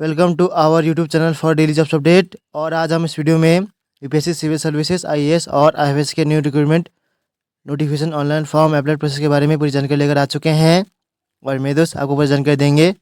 Welcome to our YouTube channel for daily jobs update. और आज हम इस वीडियो में यूपीएससी सिविल सर्विसेज आईएएस और आईएफएस के new recruitment notification online form apply process के बारे में पूरी जानकारी लेकर आ चुके हैं और मेरे दोस्त आपको पूरी जानकारी देंगे।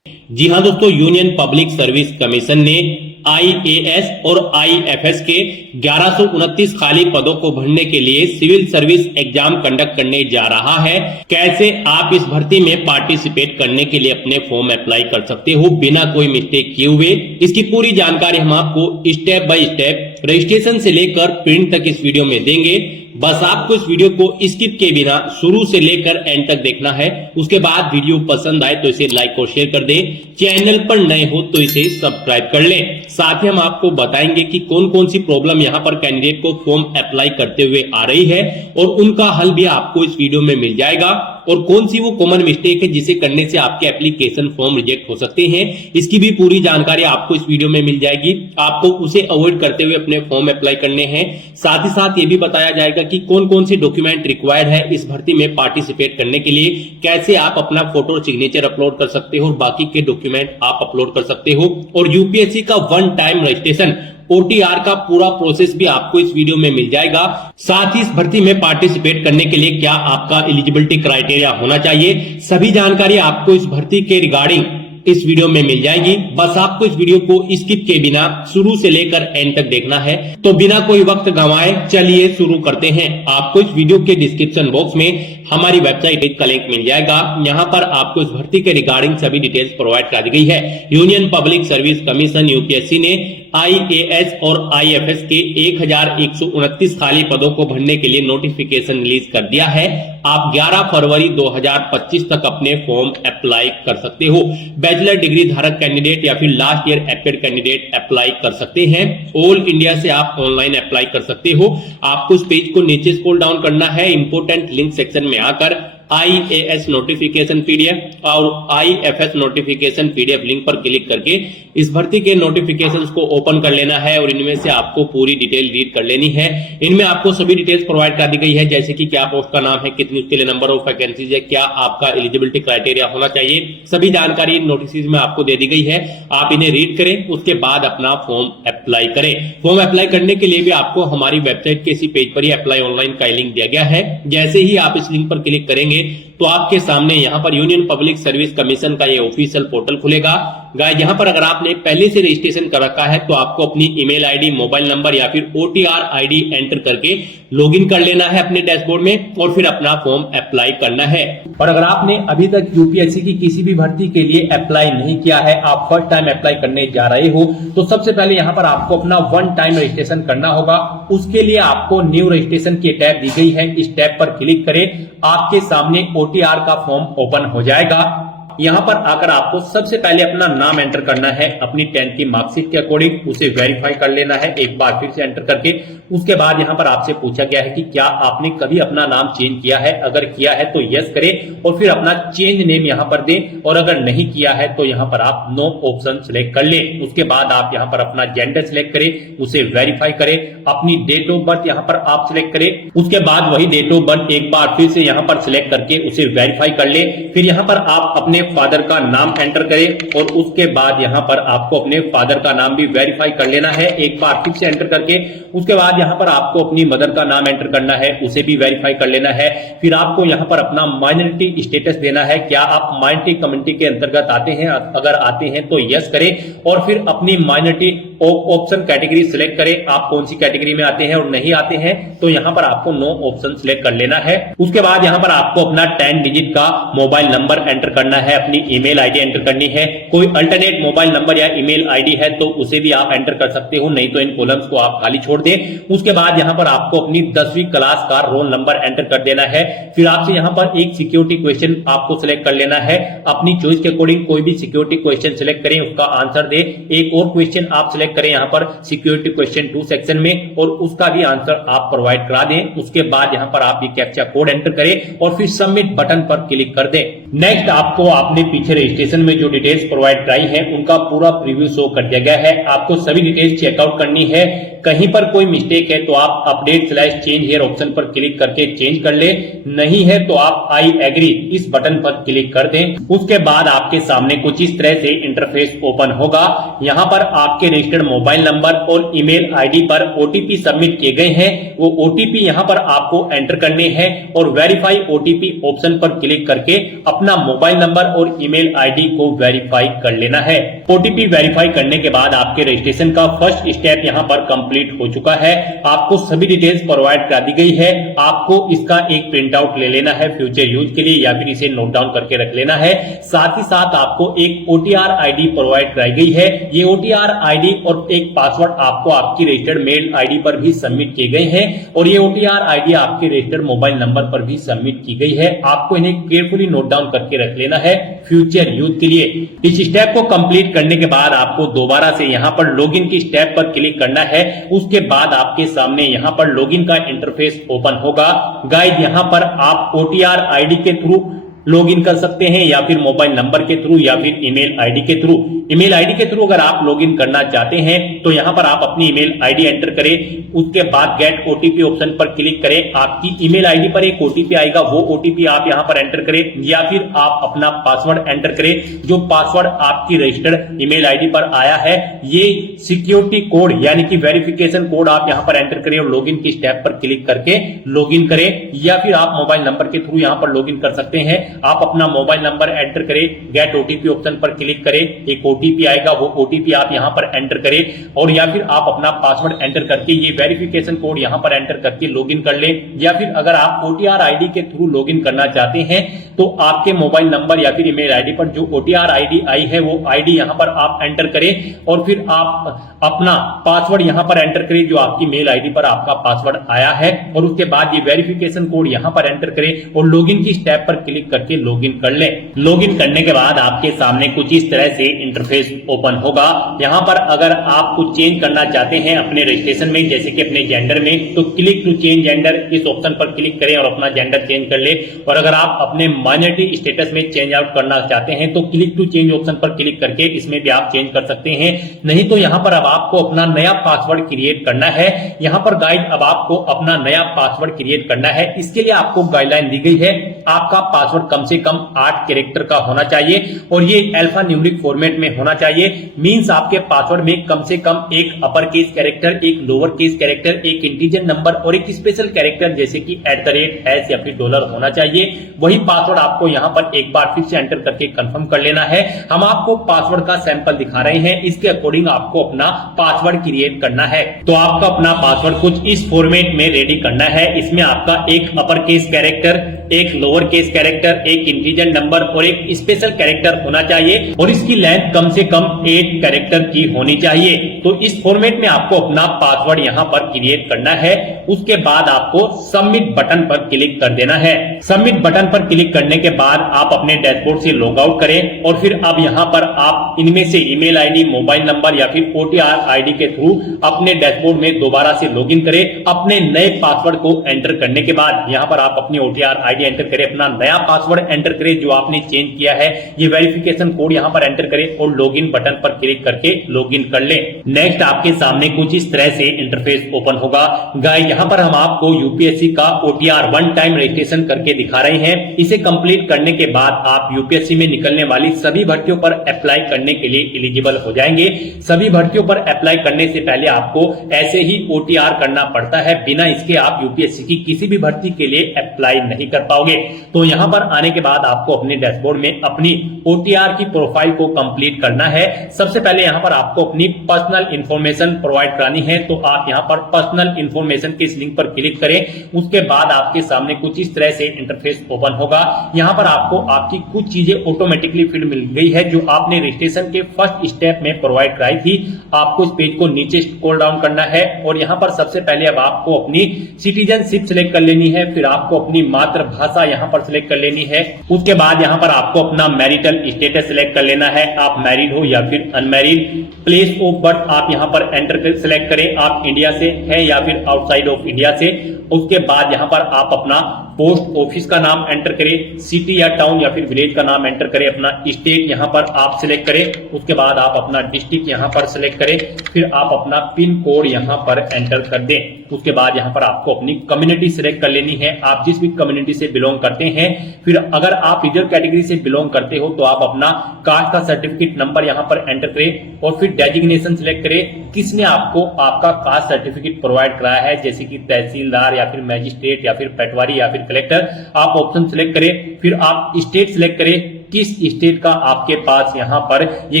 जी हाँ दोस्तों, यूनियन पब्लिक सर्विस कमीशन ने आईएएस और आईएफएस के 1129 खाली पदों को भरने के लिए सिविल सर्विस एग्जाम कंडक्ट करने जा रहा है। कैसे आप इस भर्ती में पार्टिसिपेट करने के लिए अपने फॉर्म अप्लाई कर सकते हो बिना कोई मिस्टेक किए हुए, इसकी पूरी जानकारी हम आपको स्टेप बाय स्टेप रजिस्ट्रेशन से लेकर प्रिंट तक इस वीडियो में देंगे। बस आपको इस वीडियो को स्किप के बिना शुरू से लेकर एंड तक देखना है। उसके बाद वीडियो पसंद आए तो इसे लाइक और शेयर कर दें। चैनल पर नए हो तो इसे सब्सक्राइब कर लें। साथ ही हम आपको बताएंगे कि कौन कौन सी प्रॉब्लम यहां पर कैंडिडेट को फॉर्म अप्लाई करते हुए आ रही है और उनका हल भी आपको इस वीडियो में मिल जाएगा, और कौन सी वो कॉमन मिस्टेक है जिसे करने से आपके एप्लीकेशन फॉर्म रिजेक्ट हो सकते हैं, इसकी भी पूरी जानकारी आपको इस वीडियो में मिल जाएगी। आपको उसे अवॉइड करते हुए अपने फॉर्म अप्लाई करने हैं। साथ ही साथ ये भी बताया जाएगा कि कौन कौन से डॉक्यूमेंट रिक्वायर्ड है इस भर्ती में पार्टिसिपेट करने के लिए, कैसे आप अपना फोटो और सिग्नेचर अपलोड कर सकते हो और बाकी के डॉक्यूमेंट आप अपलोड कर सकते हो, और यूपीएससी का वन टाइम रजिस्ट्रेशन ओटीआर का पूरा प्रोसेस भी आपको इस वीडियो में मिल जाएगा। साथ ही इस भर्ती में पार्टिसिपेट करने के लिए क्या आपका एलिजिबिलिटी क्राइटेरिया होना चाहिए, सभी जानकारी आपको इस भर्ती के रिगार्डिंग इस वीडियो में मिल जाएगी। बस आपको इस वीडियो को स्किप के बिना शुरू से लेकर एंड तक देखना है। तो बिना कोई वक्त गंवाए चलिए शुरू करते हैं। आपको इस वीडियो के डिस्क्रिप्शन बॉक्स में हमारी वेबसाइट का लिंक मिल जाएगा। यहाँ पर आपको इस भर्ती के रिगार्डिंग सभी डिटेल्स प्रोवाइड कर दी गई है। Union public service commission UPSC ने आईएएस और आईएफएस के 1129 खाली पदों को भरने के लिए नोटिफिकेशन रिलीज कर दिया है। आप 11 फरवरी 2025 तक अपने फॉर्म अप्लाई कर सकते हो। बैचलर डिग्री धारक कैंडिडेट या फिर लास्ट ईयर एपेड कैंडिडेट अप्लाई कर सकते हैं। ऑल इंडिया से आप ऑनलाइन अप्लाई कर सकते हो। आपको इस पेज को नीचे स्क्रॉल डाउन करना है, इंपोर्टेंट लिंक सेक्शन में आकर आईएएस नोटिफिकेशन पीडीएफ और आईएफएस नोटिफिकेशन पीडीएफ लिंक पर क्लिक करके इस भर्ती के नोटिफिकेशंस को ओपन कर लेना है और इनमें से आपको पूरी डिटेल रीड कर लेनी है। इनमें आपको सभी डिटेल्स प्रोवाइड कर दी गई है, जैसे कि क्या पोस्ट का नाम है, कितनी उसके लिए नंबर ऑफ वैकेंसीज है, क्या आपका एलिजिबिलिटी क्राइटेरिया होना चाहिए, सभी जानकारी इन नोटिस में आपको दे दी गई है। आप इन्हें रीड करें, उसके बाद अपना फॉर्म अप्लाई करें। फॉर्म अप्लाई करने के लिए भी आपको हमारी वेबसाइट के इसी पेज पर ही अप्लाई ऑनलाइन का लिंक दिया गया है। जैसे ही आप इस लिंक पर क्लिक करेंगे तो आपके सामने यहाँ पर यूनियन पब्लिक सर्विस कमीशन का ये ऑफिशियल पोर्टल खुलेगा। गाइस, यहाँ पर अगर आपने पहले से रजिस्ट्रेशन कर रखा है तो आपको अपनी ईमेल आईडी, मोबाइल नंबर या फिर ओटीआर आईडी एंटर करके लॉगिन कर लेना है अपने डैशबोर्ड में और फिर अपना फॉर्म अप्लाई करना है। और अगर आपने अभी तक यूपीएससी की किसी भी भर्ती के लिए अप्लाई नहीं किया है, आप फर्स्ट टाइम अप्लाई करने जा रहे हो, तो सबसे पहले यहाँ पर आपको अपना वन टाइम रजिस्ट्रेशन करना होगा। उसके लिए आपको न्यू रजिस्ट्रेशन की टैब दी गई है, इस टैब पर क्लिक करें। आपके सामने ओटीआर का फॉर्म ओपन हो जाएगा। यहाँ पर आकर आपको सबसे पहले अपना नाम एंटर करना है, अपनी 10th की मार्कशीट के अकॉर्डिंग उसे वेरीफाई कर लेना है एक बार फिर से एंटर करके। उसके बाद यहाँ पर आपसे पूछा गया है कि क्या आपने कभी अपना नाम चेंज किया है, अगर किया है तो यस करें और फिर अपना चेंज नेम यहाँ पर दें, और अगर नहीं किया है तो यहाँ पर आप नो ऑप्शन सिलेक्ट कर लें। उसके बाद आप यहाँ पर अपना जेंडर सिलेक्ट करें, उसे वेरीफाई करें, अपनी डेट ऑफ बर्थ यहाँ पर आप सिलेक्ट करें। उसके बाद वही डेट ऑफ बर्थ एक बार फिर से यहाँ पर सिलेक्ट करके उसे वेरीफाई कर ले। फिर यहाँ पर आप अपने फादर का नाम एंटर करें और उसके बाद यहाँ पर आपको अपने फादर का नाम भी वेरीफाई कर लेना है एक बार फिर से एंटर करके। उसके बाद यहाँ पर आपको अपनी मदर का नाम एंटर करना है, उसे भी वेरीफाई कर लेना है। फिर आपको यहाँ पर अपना माइनॉरिटी स्टेटस देना है, क्या आप माइनॉरिटी कम्युनिटी के अंतर्गत आते हैं, अगर आते हैं तो यस करें और फिर अपनी माइनॉरिटी ऑप्शन कैटेगरी सिलेक्ट करें, आप कौन सी कैटेगरी में आते हैं, और नहीं आते हैं तो यहाँ पर आपको नो ऑप्शन सिलेक्ट कर लेना है। उसके बाद यहाँ पर आपको अपना 10 डिजिट का मोबाइल नंबर एंटर करना है, अपनी ईमेल आईडी एंटर करनी है। कोई अल्टरनेट मोबाइल नंबर या ईमेल आईडी है तो उसे भी आप एंटर कर सकते हो, नहीं तो इन कॉलम्स को आप खाली छोड़ दें। उसके बाद यहाँ पर आपको अपनी 10वीं क्लास का रोल नंबर एंटर कर देना है। फिर आपसे यहाँ पर एक सिक्योरिटी क्वेश्चन आपको सिलेक्ट कर लेना है, अपनी चॉइस के अकॉर्डिंग कोई भी सिक्योरिटी क्वेश्चन सिलेक्ट करें, उसका आंसर दे। एक और क्वेश्चन आप सिलेक्ट करें यहाँ पर सिक्योरिटी क्वेश्चन 2 सेक्शन में, और उसका भी आंसर आप प्रोवाइड करा दें। उसके बाद यहाँ पर आप ये कैप्चा कोड एंटर करें और फिर सबमिट बटन पर क्लिक कर दें। नेक्स्ट आपको आपने पीछे रजिस्ट्रेशन में जो डिटेल्स प्रोवाइड कराई है उनका पूरा प्रीव्यू शो कर दिया गया है। आपको सभी डिटेल्स चेकआउट करनी है। कहीं पर कोई मिस्टेक है तो आप अपडेट/चेंज हियर ऑप्शन पर क्लिक करके चेंज कर ले, नहीं है तो आप आई एग्री इस बटन पर क्लिक कर दें। उसके बाद आपके सामने कुछ इस तरह से इंटरफेस ओपन होगा। यहां पर आपके रजिस्टर्ड मोबाइल नंबर और ईमेल आईडी पर ओटीपी सबमिट किए गए हैं, वो ओटीपी यहां पर आपको एंटर करने हैं और वेरीफाई ओटीपी ऑप्शन पर क्लिक करके अपना मोबाइल नंबर और ईमेल आईडी को वेरीफाई कर लेना है। ओटीपी वेरीफाई करने के बाद आपके रजिस्ट्रेशन का फर्स्ट स्टेप यहां पर कंप्लीट हो चुका है। आपको सभी डिटेल्स प्रोवाइड करा दी गई है। आपको इसका एक प्रिंट आउट ले लेना है फ्यूचर यूज के लिए, या फिर इसे नोट डाउन करके रख लेना है। साथ ही साथ आपको एक ओटीआर आईडी प्रोवाइड कराई गई है। ये ओटीआर आईडी और एक पासवर्ड आपको आपकी रजिस्टर्ड मेल आईडी पर भी सबमिट किए गए हैं और ये ओटीआर आईडी आपके रजिस्टर्ड मोबाइल नंबर पर भी सबमिट की गई है। आपको इन्हें केयरफुली नोट डाउन करके रख लेना है फ्यूचर यूज के लिए। इस स्टेप को कंप्लीट करने के बाद आपको दोबारा से यहां पर लॉगिन की स्टेप पर क्लिक करना है। उसके बाद आपके सामने यहां पर लॉगिन का इंटरफेस ओपन होगा। गाइस, यहां पर आप ओटीआर आईडी के थ्रू लॉगिन कर सकते हैं या फिर मोबाइल नंबर के थ्रू या फिर ईमेल आईडी के थ्रू। ईमेल आईडी के थ्रू अगर आप लॉगिन करना चाहते हैं तो यहां पर आप अपनी ईमेल आईडी एंटर करें। उसके बाद गेट ओटीपी ऑप्शन पर क्लिक करें। आपकी ईमेल आईडी पर एक ओटीपी आएगा, वो ओटीपी आप यहां पर एंटर करें या फिर आप अपना पासवर्ड एंटर करें। जो पासवर्ड आपकी रजिस्टर्ड ईमेल आईडी पर आया है, ये सिक्योरिटी कोड यानी कि वेरिफिकेशन कोड आप यहां पर एंटर करें और लॉगिन की स्टेप पर क्लिक करके लॉगिन करें, या फिर आप मोबाइल नंबर के थ्रू यहां पर लॉगिन कर सकते हैं। आप अपना मोबाइल नंबर एंटर करें, गेट ओटीपी ऑप्शन पर क्लिक करें, एक ओटीपी आएगा, वो ओटीपी आप यहां पर एंटर करें और या फिर आप अपना पासवर्ड एंटर करके ये वेरिफिकेशन कोड यहां पर एंटर करके लॉगिन कर लें। या फिर अगर आप ओटीआर आईडी के थ्रू लॉगिन करना चाहते हैं तो आपके मोबाइल नंबर या फिर ईमेल आईडी पर जो ओटीआर आईडी आई है वो आईडी यहां पर आप एंटर करें और फिर आप अपना पासवर्ड यहां पर एंटर करें जो आपकी मेल आईडी पर आपका पासवर्ड आया है और उसके बाद ये वेरिफिकेशन कोड यहां पर एंटर करें और लॉगिन की स्टेप पर क्लिक करके लॉगिन कर लें। लॉगिन करने के बाद आपके सामने कुछ इस तरह से इंटरफेस ओपन होगा। यहां पर अगर आप कुछ चेंज करना चाहते हैं अपने रजिस्ट्रेशन में, जैसे कि अपने जेंडर में, तो क्लिक टू चेंज जेंडर इस ऑप्शन पर क्लिक करें और अपना जेंडर चेंज कर ले। और अगर आप अपने माइनॉरिटी स्टेटस में चेंज आउट करना चाहते हैं तो क्लिक टू चेंज ऑप्शन पर क्लिक करके इसमें भी आप चेंज कर सकते हैं। नहीं तो यहां पर अब आपको अपना नया पासवर्ड क्रिएट करना है। यहां पर गाइड अब आपको अपना नया पासवर्ड क्रिएट करना है। इसके लिए आपको गाइडलाइन दी गई है। आपका पासवर्ड कम से कम 8 कैरेक्टर का होना चाहिए और ये अल्फा न्यूमेरिक फॉर्मेट में होना चाहिए। मींस आपके पासवर्ड में कम से कम एक अपर केस कैरेक्टर, एक लोअर केस कैरेक्टर, एक इंटीजर नंबर और एक स्पेशल कैरेक्टर जैसे कि @ या फिर $, होना चाहिए। वही पासवर्ड आपको यहां पर एक बार फिर से एंटर करके कंफर्म कर लेना है। हम आपको पासवर्ड का सैंपल दिखा रहे हैं, इसके अकॉर्डिंग आपको अपना पासवर्ड क्रिएट करना है। तो आपका अपना पासवर्ड कुछ इस फॉर्मेट में रेडी करना है। इसमें आपका एक अपर केस कैरेक्टर, एक लोअर केस कैरेक्टर, एक इंटीजर नंबर और एक स्पेशल कैरेक्टर होना चाहिए और इसकी लेंथ कम से कम 8 कैरेक्टर की होनी चाहिए। तो इस फॉर्मेट में आपको अपना पासवर्ड यहां पर क्रिएट करना है। उसके बाद आपको सबमिट बटन पर क्लिक कर देना है। सबमिट बटन पर क्लिक करने के बाद आप अपने डैशबोर्ड से लॉग आउट करें और फिर अब यहां पर आप इनमें से ईमेल आईडी, मोबाइल नंबर या फिर ओटीआर आईडी के थ्रू अपने डैशबोर्ड में दोबारा से लॉगिन करें। अपने नए पासवर्ड को एंटर करने के बाद यहां पर आप अपनी ओटीआर आईडी एंटर करें, अपना नया पासवर्ड एंटर करें जो आपने चेंज किया है, ये वेरिफिकेशन कोड यहां पर एंटर करें और लॉगिन बटन पर क्लिक करके लॉगिन कर लें। नेक्स्ट आपके सामने कुछ इस तरह से इंटरफेस ओपन होगा। गाइस, यहां पर हम आपको यूपीएससी का ओटीआर वन टाइम रजिस्ट्रेशन करके दिखा रहे हैं। इसे कंप्लीट करने के बाद आप यूपीएससी में निकलने वाली सभी भर्तियों पर अप्लाई करने के लिए एलिजिबल हो जाएंगे। सभी भर्तियों पर अप्लाई करने से पहले आपको ऐसे ही ओटीआर करना पड़ता है, बिना इसके आप यूपीएससी की किसी भी भर्ती के लिए अप्लाई नहीं कर पाओगे। तो यहां पर आने के बाद आपको अपने डैशबोर्ड में अपनी ओटीआर की प्रोफाइल को कंप्लीट करना है। सबसे पहले यहां पर आपको अपनी पर्सनल इंफॉर्मेशन प्रोवाइड करानी है, तो आप यहां पर पर्सनल इंफॉर्मेशन के इस लिंक पर क्लिक करें। उसके बाद आपके सामने कुछ इस तरह से इंटरफेस ओपन होगा। यहां पर आपको आपकी कुछ चीजें ऑटोमेटिकली फिल मिल गई है जो आपने रजिस्ट्रेशन के फर्स्ट स्टेप में प्रोवाइड कराई थी। आपको इस पेज को नीचे स्क्रॉल डाउन करना है और यहां पर सबसे पहले अब आपको अपनी सिटीजनशिप सिलेक्ट कर लेनी है, फिर आपको अपनी मातृभाषा यहां पर सिलेक्ट कर लेनी है। उसके बाद यहां पर आपको अपना मैरिटल स्टेटस सिलेक्ट कर लेना है, आप मैरिड हो या फिर अनमैरिड। प्लेस ऑफ बर्थ आप यहां पर एंटर कर सिलेक्ट करें, आप इंडिया से है या फिर आउटसाइड ऑफ इंडिया से। उसके बाद यहाँ पर आप अपना पोस्ट ऑफिस का नाम एंटर करें, सिटी या टाउन या फिर विलेज का नाम एंटर करें, अपना स्टेट यहाँ पर आप सिलेक्ट करें, उसके बाद आप अपना डिस्ट्रिक्ट यहाँ पर सिलेक्ट करें, फिर आप अपना पिन कोड यहाँ पर एंटर कर दें। उसके बाद यहाँ पर आपको अपनी कम्युनिटी सिलेक्ट कर लेनी है, आप जिस भी कम्युनिटी से बिलोंग करते हैं। फिर अगर आप रिजर्व कैटेगरी से बिलोंग करते हो तो आप अपना कास्ट का सर्टिफिकेट नंबर यहाँ पर एंटर करें और फिर डेजिग्नेशन सिलेक्ट करें, किसने आपको आपका कास्ट सर्टिफिकेट प्रोवाइड कराया है, जैसे कि तहसीलदार या फिर मैजिस्ट्रेट या फिर पटवारी या फिर कलेक्टर। आप ऑप्शन सिलेक्ट करें, फिर आप स्टेट सिलेक्ट करें, किस स्टेट का आपके पास यहाँ पर ये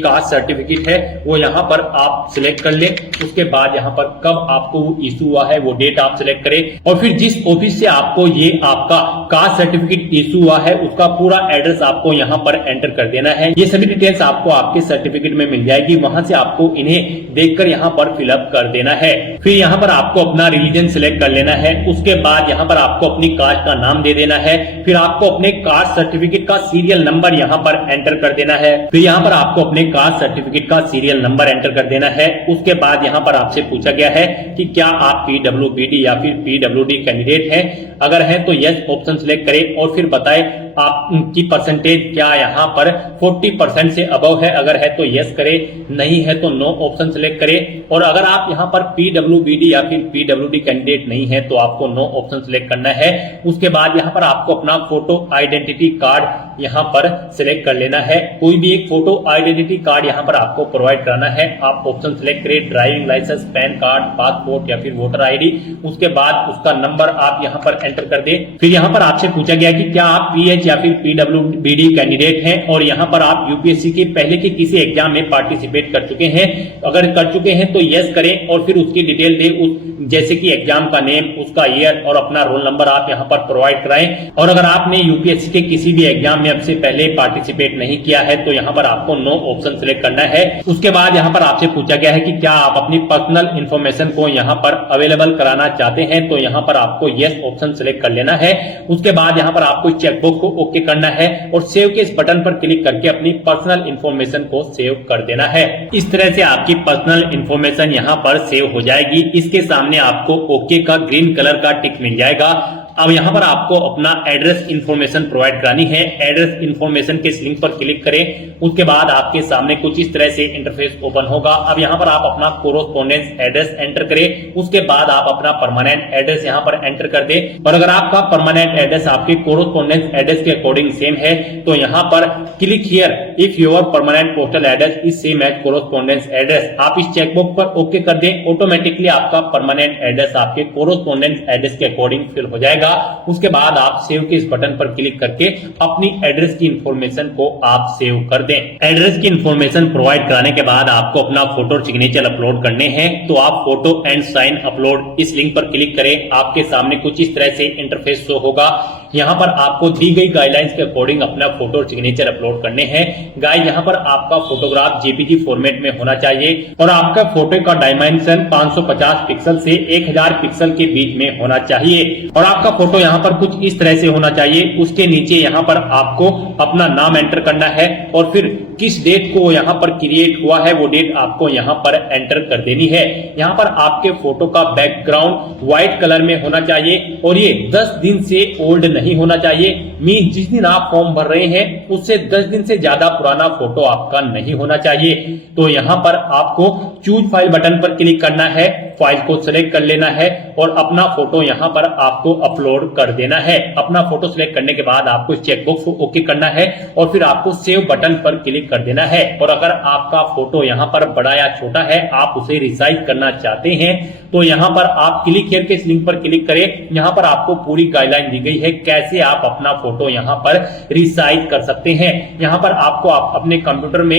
कास्ट सर्टिफिकेट है वो यहाँ पर आप सिलेक्ट कर लें। उसके बाद यहाँ पर कब आपको वो इशू हुआ है वो डेट आप सिलेक्ट करें और फिर जिस ऑफिस से आपको ये आपका कास्ट सर्टिफिकेट इशू हुआ है उसका पूरा एड्रेस आपको यहाँ पर एंटर कर देना है। ये सभी डिटेल्स आपको आपके सर्टिफिकेट में मिल जाएगी, वहां से आपको इन्हें देखकर यहाँ पर फिलअप कर देना है। फिर यहाँ पर आपको अपना रिलीजन सिलेक्ट कर लेना है, उसके बाद यहाँ पर आपको अपनी कास्ट का नाम दे देना है, फिर आपको अपने कास्ट सर्टिफिकेट का सीरियल नंबर यहाँ पर एंटर कर देना है, फिर यहाँ पर आपको अपने कास्ट सर्टिफिकेट का सीरियल नंबर एंटर कर देना है। उसके बाद यहाँ पर आपसे पूछा गया है कि क्या आप पीडब्ल्यूबीडी या फिर पीडब्ल्यूडी कैंडिडेट हैं, अगर है तो यस ऑप्शन सिलेक्ट करें और फिर बताएं आपकी परसेंटेज क्या यहाँ पर 40% से अबव है, अगर है तो यस करें, नहीं है तो नो ऑप्शन सिलेक्ट करें। और अगर आप यहाँ पर पीडब्ल्यूबीडी या फिर पीडब्ल्यूडी कैंडिडेट नहीं है तो आपको नो ऑप्शन सिलेक्ट करना है। उसके बाद यहाँ पर आपको अपना फोटो आइडेंटिटी कार्ड यहाँ पर सिलेक्ट कर लेना है, कोई भी एक फोटो आइडेंटिटी कार्ड यहाँ पर आपको प्रोवाइड कराना है। आप ऑप्शन सिलेक्ट करें, driving licence, PAN card, passport या फिर वोटर आईडी। उसके बाद उसका नंबर आप यहाँ पर एंटर कर दें। फिर यहाँ पर आपसे पूछा गया कि क्या आप पीएच या फिर पीडब्ल्यूबीडी कैंडिडेट हैं और यहाँ पर आप यूपीएससी के पहले के किसी एग्जाम में पार्टिसिपेट कर चुके हैं, अगर कर चुके हैं तो यस करें और फिर उसकी डिटेल दें, जैसे कि एग्जाम का नेम, उसका ईयर और अपना रोल नंबर आप यहाँ पर प्रोवाइड कराएं। और अगर आपने यूपीएससी के किसी भी एग्जाम में अब से पहले पार्टिसिपेट नहीं किया है तो यहाँ पर आपको नो ऑप्शन सिलेक्ट करना है। उसके बाद यहाँ पर आपसे पूछा गया है कि क्या आप अपनी पर्सनल इंफॉर्मेशन को यहाँ पर अवेलेबल कराना चाहते हैं, तो यहाँ पर आपको यस ऑप्शन सिलेक्ट कर लेना है। उसके बाद यहाँ पर आपको चेकबॉक्स को ओके करना है और सेव के इस बटन पर क्लिक करके अपनी पर्सनल इंफॉर्मेशन को सेव कर देना है। इस तरह से आपकी पर्सनल इंफॉर्मेशन यहाँ पर सेव हो जाएगी। इसके सामने आपको ओके का ग्रीन कलर का टिक मिल जाएगा। अब यहाँ पर आपको अपना एड्रेस इंफॉर्मेशन प्रोवाइड करानी है। एड्रेस इंफॉर्मेशन के इस लिंक पर क्लिक करें, उसके बाद आपके सामने कुछ इस तरह से इंटरफेस ओपन होगा। अब यहाँ पर आप अपना कोरोस्पोंडेंस एड्रेस एंटर करें, उसके बाद आप अपना परमानेंट एड्रेस यहाँ पर एंटर कर दें। और अगर आपका परमानेंट एड्रेस आपके कोरोस्पोंडेंस एड्रेस के अकॉर्डिंग सेम है तो यहाँ पर click here if your permanent postal address is same as correspondence address. आप इस चेकबॉक्स पर ओके कर दें, ऑटोमेटिकली आपका परमानेंट एड्रेस आपके कोरोस्पोंडेंस एड्रेस के अकॉर्डिंग फिल हो जाएगा। उसके बाद आप सेव के इस बटन पर क्लिक करके अपनी एड्रेस की इंफॉर्मेशन को आप सेव कर दें। एड्रेस की इंफॉर्मेशन प्रोवाइड कराने के बाद आपको अपना फोटो और सिग्नेचर अपलोड करने हैं, तो आप फोटो एंड साइन अपलोड इस लिंक पर क्लिक करें। आपके सामने कुछ इस तरह से इंटरफेस शो होगा। यहाँ पर आपको दी गई गाइडलाइंस के अकॉर्डिंग अपना फोटो और सिग्नेचर अपलोड करने हैं। गाइस, यहाँ पर आपका फोटोग्राफ जेपीजी फॉर्मेट में होना चाहिए और आपका फोटो का डायमेंशन 550 पिक्सल से 1000 पिक्सल के बीच में होना चाहिए और आपका फोटो यहाँ पर कुछ इस तरह से होना चाहिए। उसके नीचे यहाँ पर आपको अपना नाम एंटर करना है और फिर किस डेट को यहाँ पर क्रिएट हुआ है वो डेट आपको यहाँ पर एंटर कर देनी है। यहाँ पर आपके फोटो का बैकग्राउंड व्हाइट कलर में होना चाहिए और ये 10 दिन से ओल्ड नहीं होना चाहिए। मीन जिस दिन आप फॉर्म भर रहे हैं उससे 10 दिन से ज्यादा पुराना फोटो आपका नहीं होना चाहिए। तो यहाँ पर आपको चूज फाइल बटन पर क्लिक करना है, फाइल को सिलेक्ट कर लेना है और अपना फोटो यहाँ पर आपको अपलोड कर देना है। अपना फोटो सिलेक्ट करने के बाद आपको चेकबॉक्स को ओके करना है और फिर आपको सेव बटन पर क्लिक कर देना है। और अगर आपका फोटो यहाँ पर बड़ा या छोटा है, आप उसे रिसाइज करना चाहते हैं, तो यहाँ पर आप क्लिक हियर के इस लिंक पर क्लिक करें। यहाँ पर आपको पूरी गाइडलाइन दी गई है कैसे आप अपना फोटो यहाँ पर रिसाइज कर सकते हैं। यहाँ पर आपको अपने कंप्यूटर में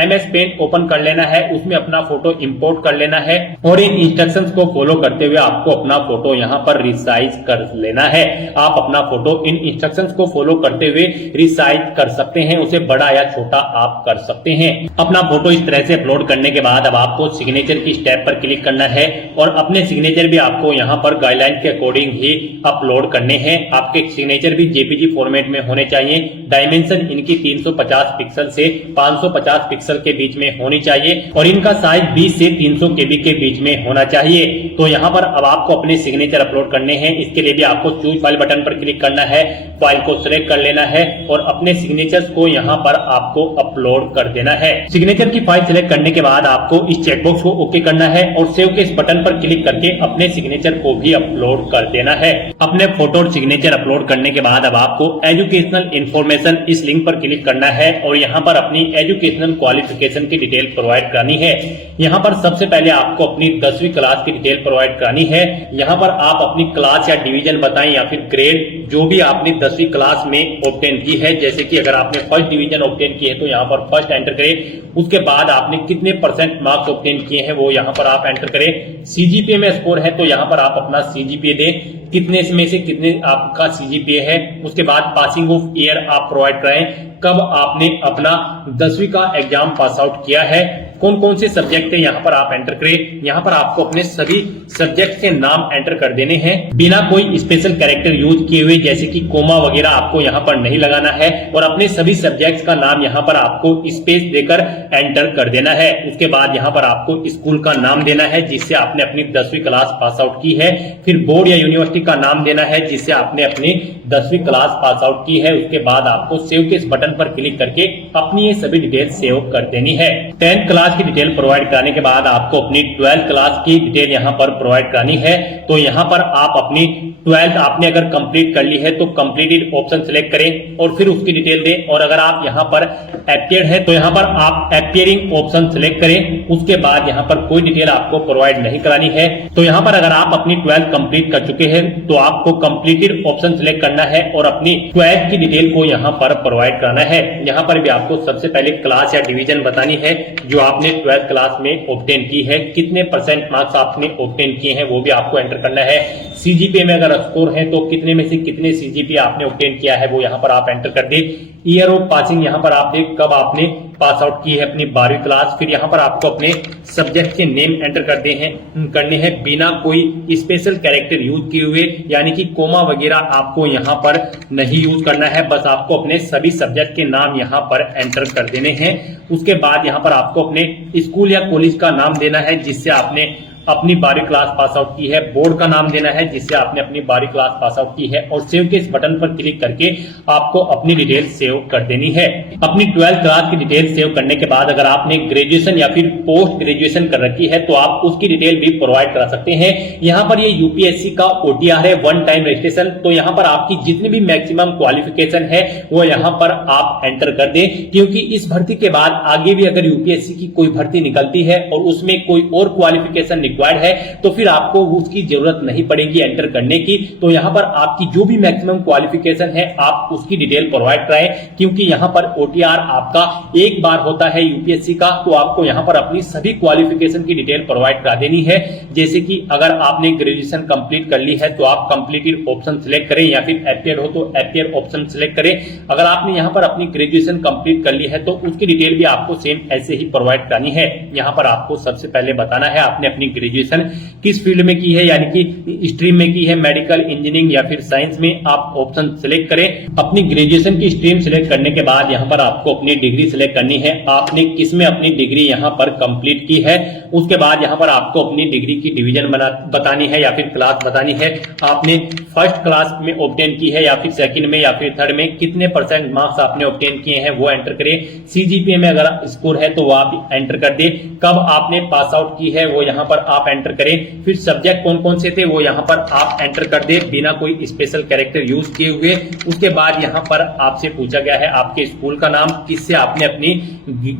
MS पेंट ओपन कर लेना है, उसमें अपना फोटो इंपोर्ट कर लेना है और इन इंस्ट्रक्शंस को फॉलो करते हुए आपको अपना फोटो यहाँ पर रिसाइज कर लेना है। आप अपना फोटो इन इंस्ट्रक्शंस को फॉलो करते हुए रिसाइज कर सकते हैं, उसे बड़ा या छोटा आप कर सकते हैं। अपना फोटो इस तरह से अपलोड करने के बाद अब आपको सिग्नेचर की स्टेप पर क्लिक करना है और अपने सिग्नेचर भी आपको यहाँ पर गाइडलाइन के अकॉर्डिंग ही अपलोड करने हैं। आपके सिग्नेचर भी जेपीजी फॉर्मेट में होने चाहिए। डायमेंशन इनकी 350 पिक्सल से 550 पिक्सल के बीच में होनी चाहिए और इनका साइज 20 से 300 केबी के बीच में होना होना चाहिए। तो यहाँ पर अब आपको अपने सिग्नेचर अपलोड करने हैं। इसके लिए भी आपको चूज फाइल बटन पर क्लिक करना है, फाइल को सिलेक्ट कर लेना है और अपने सिग्नेचर्स को यहाँ पर आपको अपलोड कर देना है। सिग्नेचर की फाइल सिलेक्ट करने के बाद आपको इस चेकबॉक्स को ओके करना है और सेव के इस बटन पर क्लिक करके अपने सिग्नेचर को भी अपलोड कर देना है। अपने फोटो और सिग्नेचर अपलोड करने के बाद अब आपको एजुकेशनल इंफॉर्मेशन इस लिंक पर क्लिक करना है और यहाँ पर अपनी एजुकेशनल क्वालिफिकेशन की डिटेल प्रोवाइड करानी है। यहाँ पर सबसे पहले आपको अपनी 10वीं क्लास की डिटेल प्रोवाइड करानी है। यहाँ पर आप अपनी क्लास या डिवीजन बताएं या फिर ग्रेड जो भी आपने 10वीं क्लास में ऑब्टेन की है। जैसे कि अगर आपने फर्स्ट डिवीजन ऑब्टेन की है तो यहाँ पर फर्स्ट एंटर करें। उसके बाद आपने कितने परसेंट मार्क्स ऑब्टेन किए हैं वो यहाँ पर आप एंटर करें। सीजीपीए में स्कोर है तो यहाँ पर आप अपना सीजीपीए दें, कितने में से कितने आपका सीजीपीए है। उसके बाद पासिंग ऑफ ईयर आप प्रोवाइड कराएं, कब आपने अपना 10वीं का एग्जाम पास आउट किया है, कौन कौन से सब्जेक्ट है यहाँ पर आप एंटर करें। यहाँ पर आपको अपने सभी सब्जेक्ट के नाम एंटर कर देने हैं बिना कोई स्पेशल कैरेक्टर यूज किए हुए, जैसे कि कोमा वगैरह आपको यहाँ पर नहीं लगाना है। और अपने सभी सब्जेक्ट्स का नाम यहाँ पर आपको स्पेस देकर एंटर कर देना है। उसके बाद यहाँ पर आपको स्कूल का नाम देना है जिससे आपने अपनी 10वीं क्लास पास आउट की है। फिर बोर्ड या यूनिवर्सिटी का नाम देना है जिससे आपने अपनी 10वीं क्लास पास आउट की है। उसके बाद आपको सेव के इस बटन पर क्लिक करके अपनी ये सभी डिटेल सेव कर देनी है। 10th क्लास की डिटेल प्रोवाइड कराने के बाद आपको अपनी 12th क्लास की डिटेल यहाँ पर प्रोवाइड करानी है। तो यहाँ पर आप अपनी 12th आपने अगर कंप्लीट कर ली है तो कंप्लीटेड ऑप्शन सिलेक्ट करें और फिर उसकी डिटेल दें। और अगर आप यहाँ पर अपीयर्ड है तो यहाँ पर आप अपीयरिंग ऑप्शन सिलेक्ट करें। उसके बाद यहाँ पर कोई डिटेल आपको प्रोवाइड नहीं करानी है। तो यहाँ पर अगर आप अपनी 12th कंप्लीट कर चुके हैं तो आपको कंप्लीटेड ऑप्शन सिलेक्ट करना है और अपनी 12th की डिटेल को यहाँ पर प्रोवाइड कराना है। यहाँ पर भी आपको सबसे पहले क्लास या डिवीजन बतानी है जो आपने 12th क्लास में ऑब्टेन की है, कितने परसेंट मार्क्स आपने ऑब्टेन किए हैं वो भी आपको एंटर करना है। सीजीपीए में अगर स्कोर है तो कितने में से कितने सीजीपीए आपने ऑब्टेन किया है वो यहाँ पर आप एंटर कर दे। ईयर ऑफ पासिंग यहाँ पर आप देख कब आपने पास आउट की है अपनी 12वीं क्लास। फिर यहाँ पर आपको अपने सब्जेक्ट के नेम एंटर करने हैं बिना कोई स्पेशल कैरेक्टर यूज किए हुए, यानी कि कोमा वगैरह आपको यहाँ पर नहीं यूज करना है। बस आपको अपने सभी सब्जेक्ट के नाम यहाँ पर एंटर कर देने हैं। उसके बाद यहाँ पर आपको अपने स्कूल या कॉलेज का नाम देना है जिससे आपने अपनी 12वीं क्लास पास आउट की है, बोर्ड का नाम देना है जिससे आपने अपनी 12वीं क्लास पास आउट की है और सेव के इस बटन पर क्लिक करके आपको अपनी डिटेल सेव कर देनी है। अपनी 12th क्लास की डिटेल सेव करने के बाद अगर आपने ग्रेजुएशन या फिर पोस्ट ग्रेजुएशन कर रखी है तो आप उसकी डिटेल भी प्रोवाइड करा सकते हैं। यहाँ पर ये यूपीएससी का ओटीआर है, वन टाइम रजिस्ट्रेशन। तो यहाँ पर आपकी जितनी भी मैक्सिमम क्वालिफिकेशन है वो यहाँ पर आप एंटर कर दें, क्योंकि इस भर्ती के बाद आगे भी अगर यूपीएससी की कोई भर्ती निकलती है और उसमें कोई और क्वालिफिकेशन रिक्वायर्ड है तो फिर आपको उसकी जरूरत नहीं पड़ेगी एंटर करने की। तो यहाँ पर आपकी जो भी मैक्सिमम क्वालिफिकेशन है आप उसकी डिटेल प्रोवाइड कराएं, क्योंकि यहाँ पर ओटीआर आपका एक बार होता है यूपीएससी का। तो आपको यहाँ पर अपनी सभी क्वालिफिकेशन की डिटेल प्रोवाइड करा देनी है। जैसे कि अगर आपने ग्रेजुएशन कंप्लीट कर ली है तो आप कंप्लीटेड ऑप्शन सिलेक्ट करें, या फिर अपीयर हो तो अपीयर ऑप्शन सिलेक्ट करें। अगर आपने यहाँ पर अपनी ग्रेजुएशन कंप्लीट कर ली है तो उसकी डिटेल भी आपको सेम ऐसे ही प्रोवाइड करानी है। यहाँ पर आपको सबसे पहले बताना है आपने अपनी ग्रेजुएशन किस फील्ड में की है, यानी कि स्ट्रीम में की है, मेडिकल, इंजीनियरिंग या फिर साइंस में। आप ऑप्शन सिलेक्ट करें। अपनी ग्रेजुएशन की स्ट्रीम सिलेक्ट करने के बाद यहाँ पर आपको अपनी डिग्री सिलेक्ट करनी है, आपने किस में अपनी डिग्री यहाँ पर कंप्लीट की है। उसके बाद यहाँ पर आपको अपनी डिग्री की डिवीजन बतानी है या फिर क्लास बतानी है। आपने फर्स्ट क्लास में ऑब्टेन की है या फिर सेकंड में या फिर थर्ड में, कितने परसेंट मार्क्स आपने ऑब्टेन किए हैं वो एंटर करें। सीजीपीए में अगर स्कोर है तो वो आप एंटर कर दे। कब आपने पास आउट की है वो यहाँ पर आप एंटर करें। फिर सब्जेक्ट कौन कौन से थे वो यहाँ पर आप एंटर कर दे बिना कोई स्पेशल कैरेक्टर यूज किए हुए। उसके बाद यहाँ पर आपसे पूछा गया है आपके स्कूल का नाम, किससे आपने अपनी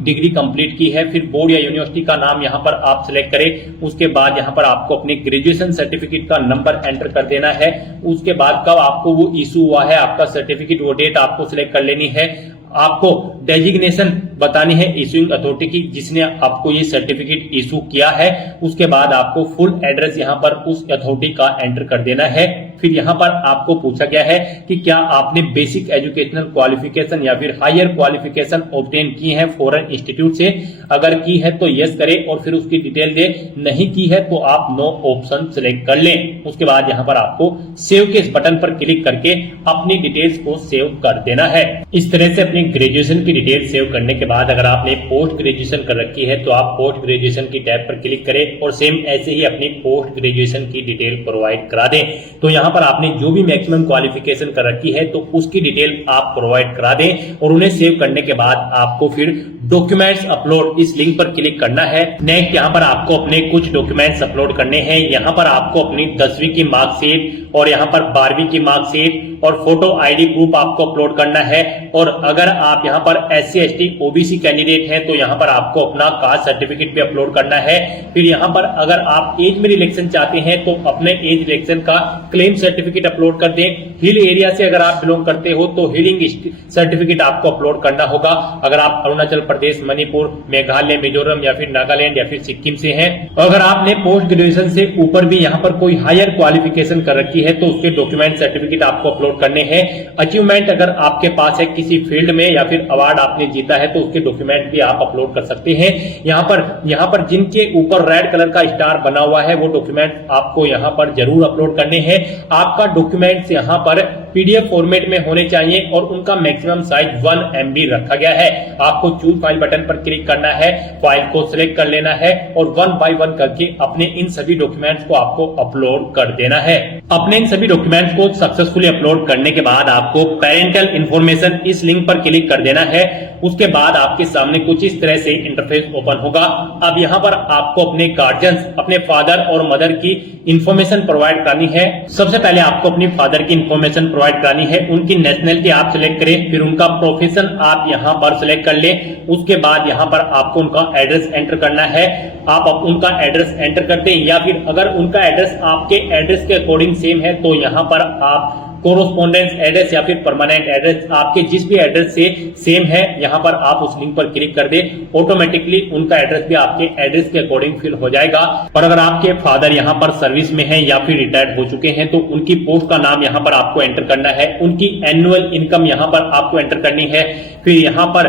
डिग्री कंप्लीट की है। फिर बोर्ड या यूनिवर्सिटी का नाम यहाँ पर आप सिलेक्ट करें। उसके बाद यहाँ पर आपको अपने ग्रेजुएशन सर्टिफिकेट का नंबर एंटर कर देना है। उसके बाद कब आपको वो इशू हुआ है आपका सर्टिफिकेट, वो डेट आपको सिलेक्ट कर लेनी है। आपको डेजिग्नेशन बतानी है इशूइंग अथॉरिटी की जिसने आपको ये सर्टिफिकेट इशू किया है। उसके बाद आपको फुल एड्रेस यहाँ पर उस अथॉरिटी का एंटर कर देना है। फिर यहाँ पर आपको पूछा गया है कि क्या आपने बेसिक एजुकेशनल क्वालिफिकेशन या फिर हायर क्वालिफिकेशन ऑब्टेन की है फॉरेन इंस्टीट्यूट से। अगर की है तो यस करें और फिर उसकी डिटेल दे, नहीं की है तो आप नो ऑप्शन सिलेक्ट कर लें। उसके बाद यहाँ पर आपको सेव के इस बटन पर क्लिक करके अपनी डिटेल्स को सेव कर देना है। इस तरह से अपनी ग्रेजुएशन की डिटेल सेव करने के बाद अगर आपने पोस्ट ग्रेजुएशन कर रखी है तो आप पोस्ट ग्रेजुएशन की टैब पर क्लिक करें और सेम ऐसे ही अपनी पोस्ट ग्रेजुएशन की डिटेल प्रोवाइड करा दें। तो यहाँ पर आपने जो भी मैक्सिमम क्वालिफिकेशन कर रखी है तो उसकी डिटेल आप प्रोवाइड करा दें और उन्हें सेव करने के बाद आपको फिर डॉक्यूमेंट्स अपलोड इस लिंक पर क्लिक करना है। नेक्स्ट यहाँ पर आपको अपने कुछ डॉक्यूमेंट्स अपलोड करने हैं। यहाँ पर आपको अपनी 10वीं की मार्कशीट और यहाँ पर 12वीं की मार्कशीट और फोटो आईडी प्रूफ आपको अपलोड करना है। और अगर आप यहाँ पर SC ST OBC कैंडिडेट हैं तो यहाँ पर आपको अपना कास्ट सर्टिफिकेट भी अपलोड करना है। फिर यहाँ पर अगर आप एज में रिलेक्शन चाहते हैं तो अपने एज रिलेक्शन का क्लेम सर्टिफिकेट अपलोड कर दें। हिल एरिया से अगर आप बिलोंग करते हो तो हिलिंग सर्टिफिकेट आपको अपलोड करना होगा। अगर आप अरुणाचल प्रदेश, मणिपुर, मेघालय, मिजोरम या फिर नागालैंड या फिर सिक्किम से हैं। अगर आपने पोस्ट ग्रेजुएशन से ऊपर भी यहाँ पर कोई हायर क्वालिफिकेशन कर रखी है तो उसके डॉक्यूमेंट सर्टिफिकेट आपको अपलोड करने हैं। अचीवमेंट अगर आपके पास है किसी फील्ड में या फिर अवार्ड आपने जीता है तो उसके डॉक्यूमेंट भी आप अपलोड कर सकते हैं। यहाँ पर जिनके ऊपर रेड कलर का स्टार बना हुआ है वो डॉक्यूमेंट आपको यहाँ पर जरूर अपलोड करने हैं। आपका डॉक्यूमेंट्स यहाँ पर PDF फॉर्मेट में होने चाहिए और उनका मैक्सिमम साइज 1 MB रखा गया है। आपको चूज फाइल बटन पर क्लिक करना है, फाइल को सिलेक्ट कर लेना है और 1 बाय 1 करके अपने इन सभी डॉक्यूमेंट्स को आपको अपलोड कर देना है। अपने इन सभी डॉक्यूमेंट्स को सक्सेसफुली अपलोड करने के बाद आपको पेरेंटल इंफॉर्मेशन इस लिंक पर क्लिक कर देना है। उसके बाद आपके सामने कुछ इस तरह से इंटरफेस ओपन होगा। अब यहाँ पर आपको अपने गार्जियंस, अपने फादर और मदर की इंफॉर्मेशन प्रोवाइड करनी है। सबसे पहले आपको अपनी फादर की इंफॉर्मेशन प्रोवाइड करनी है। उनकी नेशनलिटी आप सिलेक्ट करें, फिर उनका प्रोफेशन आप यहाँ पर सिलेक्ट कर लें। उसके बाद यहाँ पर आपको उनका एड्रेस एंटर करना है। आप उनका एड्रेस एंटर कर दें या फिर अगर उनका एड्रेस आपके एड्रेस के अकॉर्डिंग सेम है तो यहाँ पर आप कोरोस्पोंडेंस एड्रेस या फिर परमानेंट एड्रेस आपके जिस भी एड्रेस से सेम है यहाँ पर आप उस लिंक पर क्लिक कर दें। ऑटोमेटिकली उनका एड्रेस भी आपके एड्रेस के अकॉर्डिंग फिल हो जाएगा। और अगर आपके फादर यहाँ पर सर्विस में हैं या फिर रिटायर्ड हो चुके हैं तो उनकी पोस्ट का नाम यहाँ पर आपको एंटर करना है। उनकी एनुअल इनकम यहाँ पर आपको एंटर करनी है। फिर यहाँ पर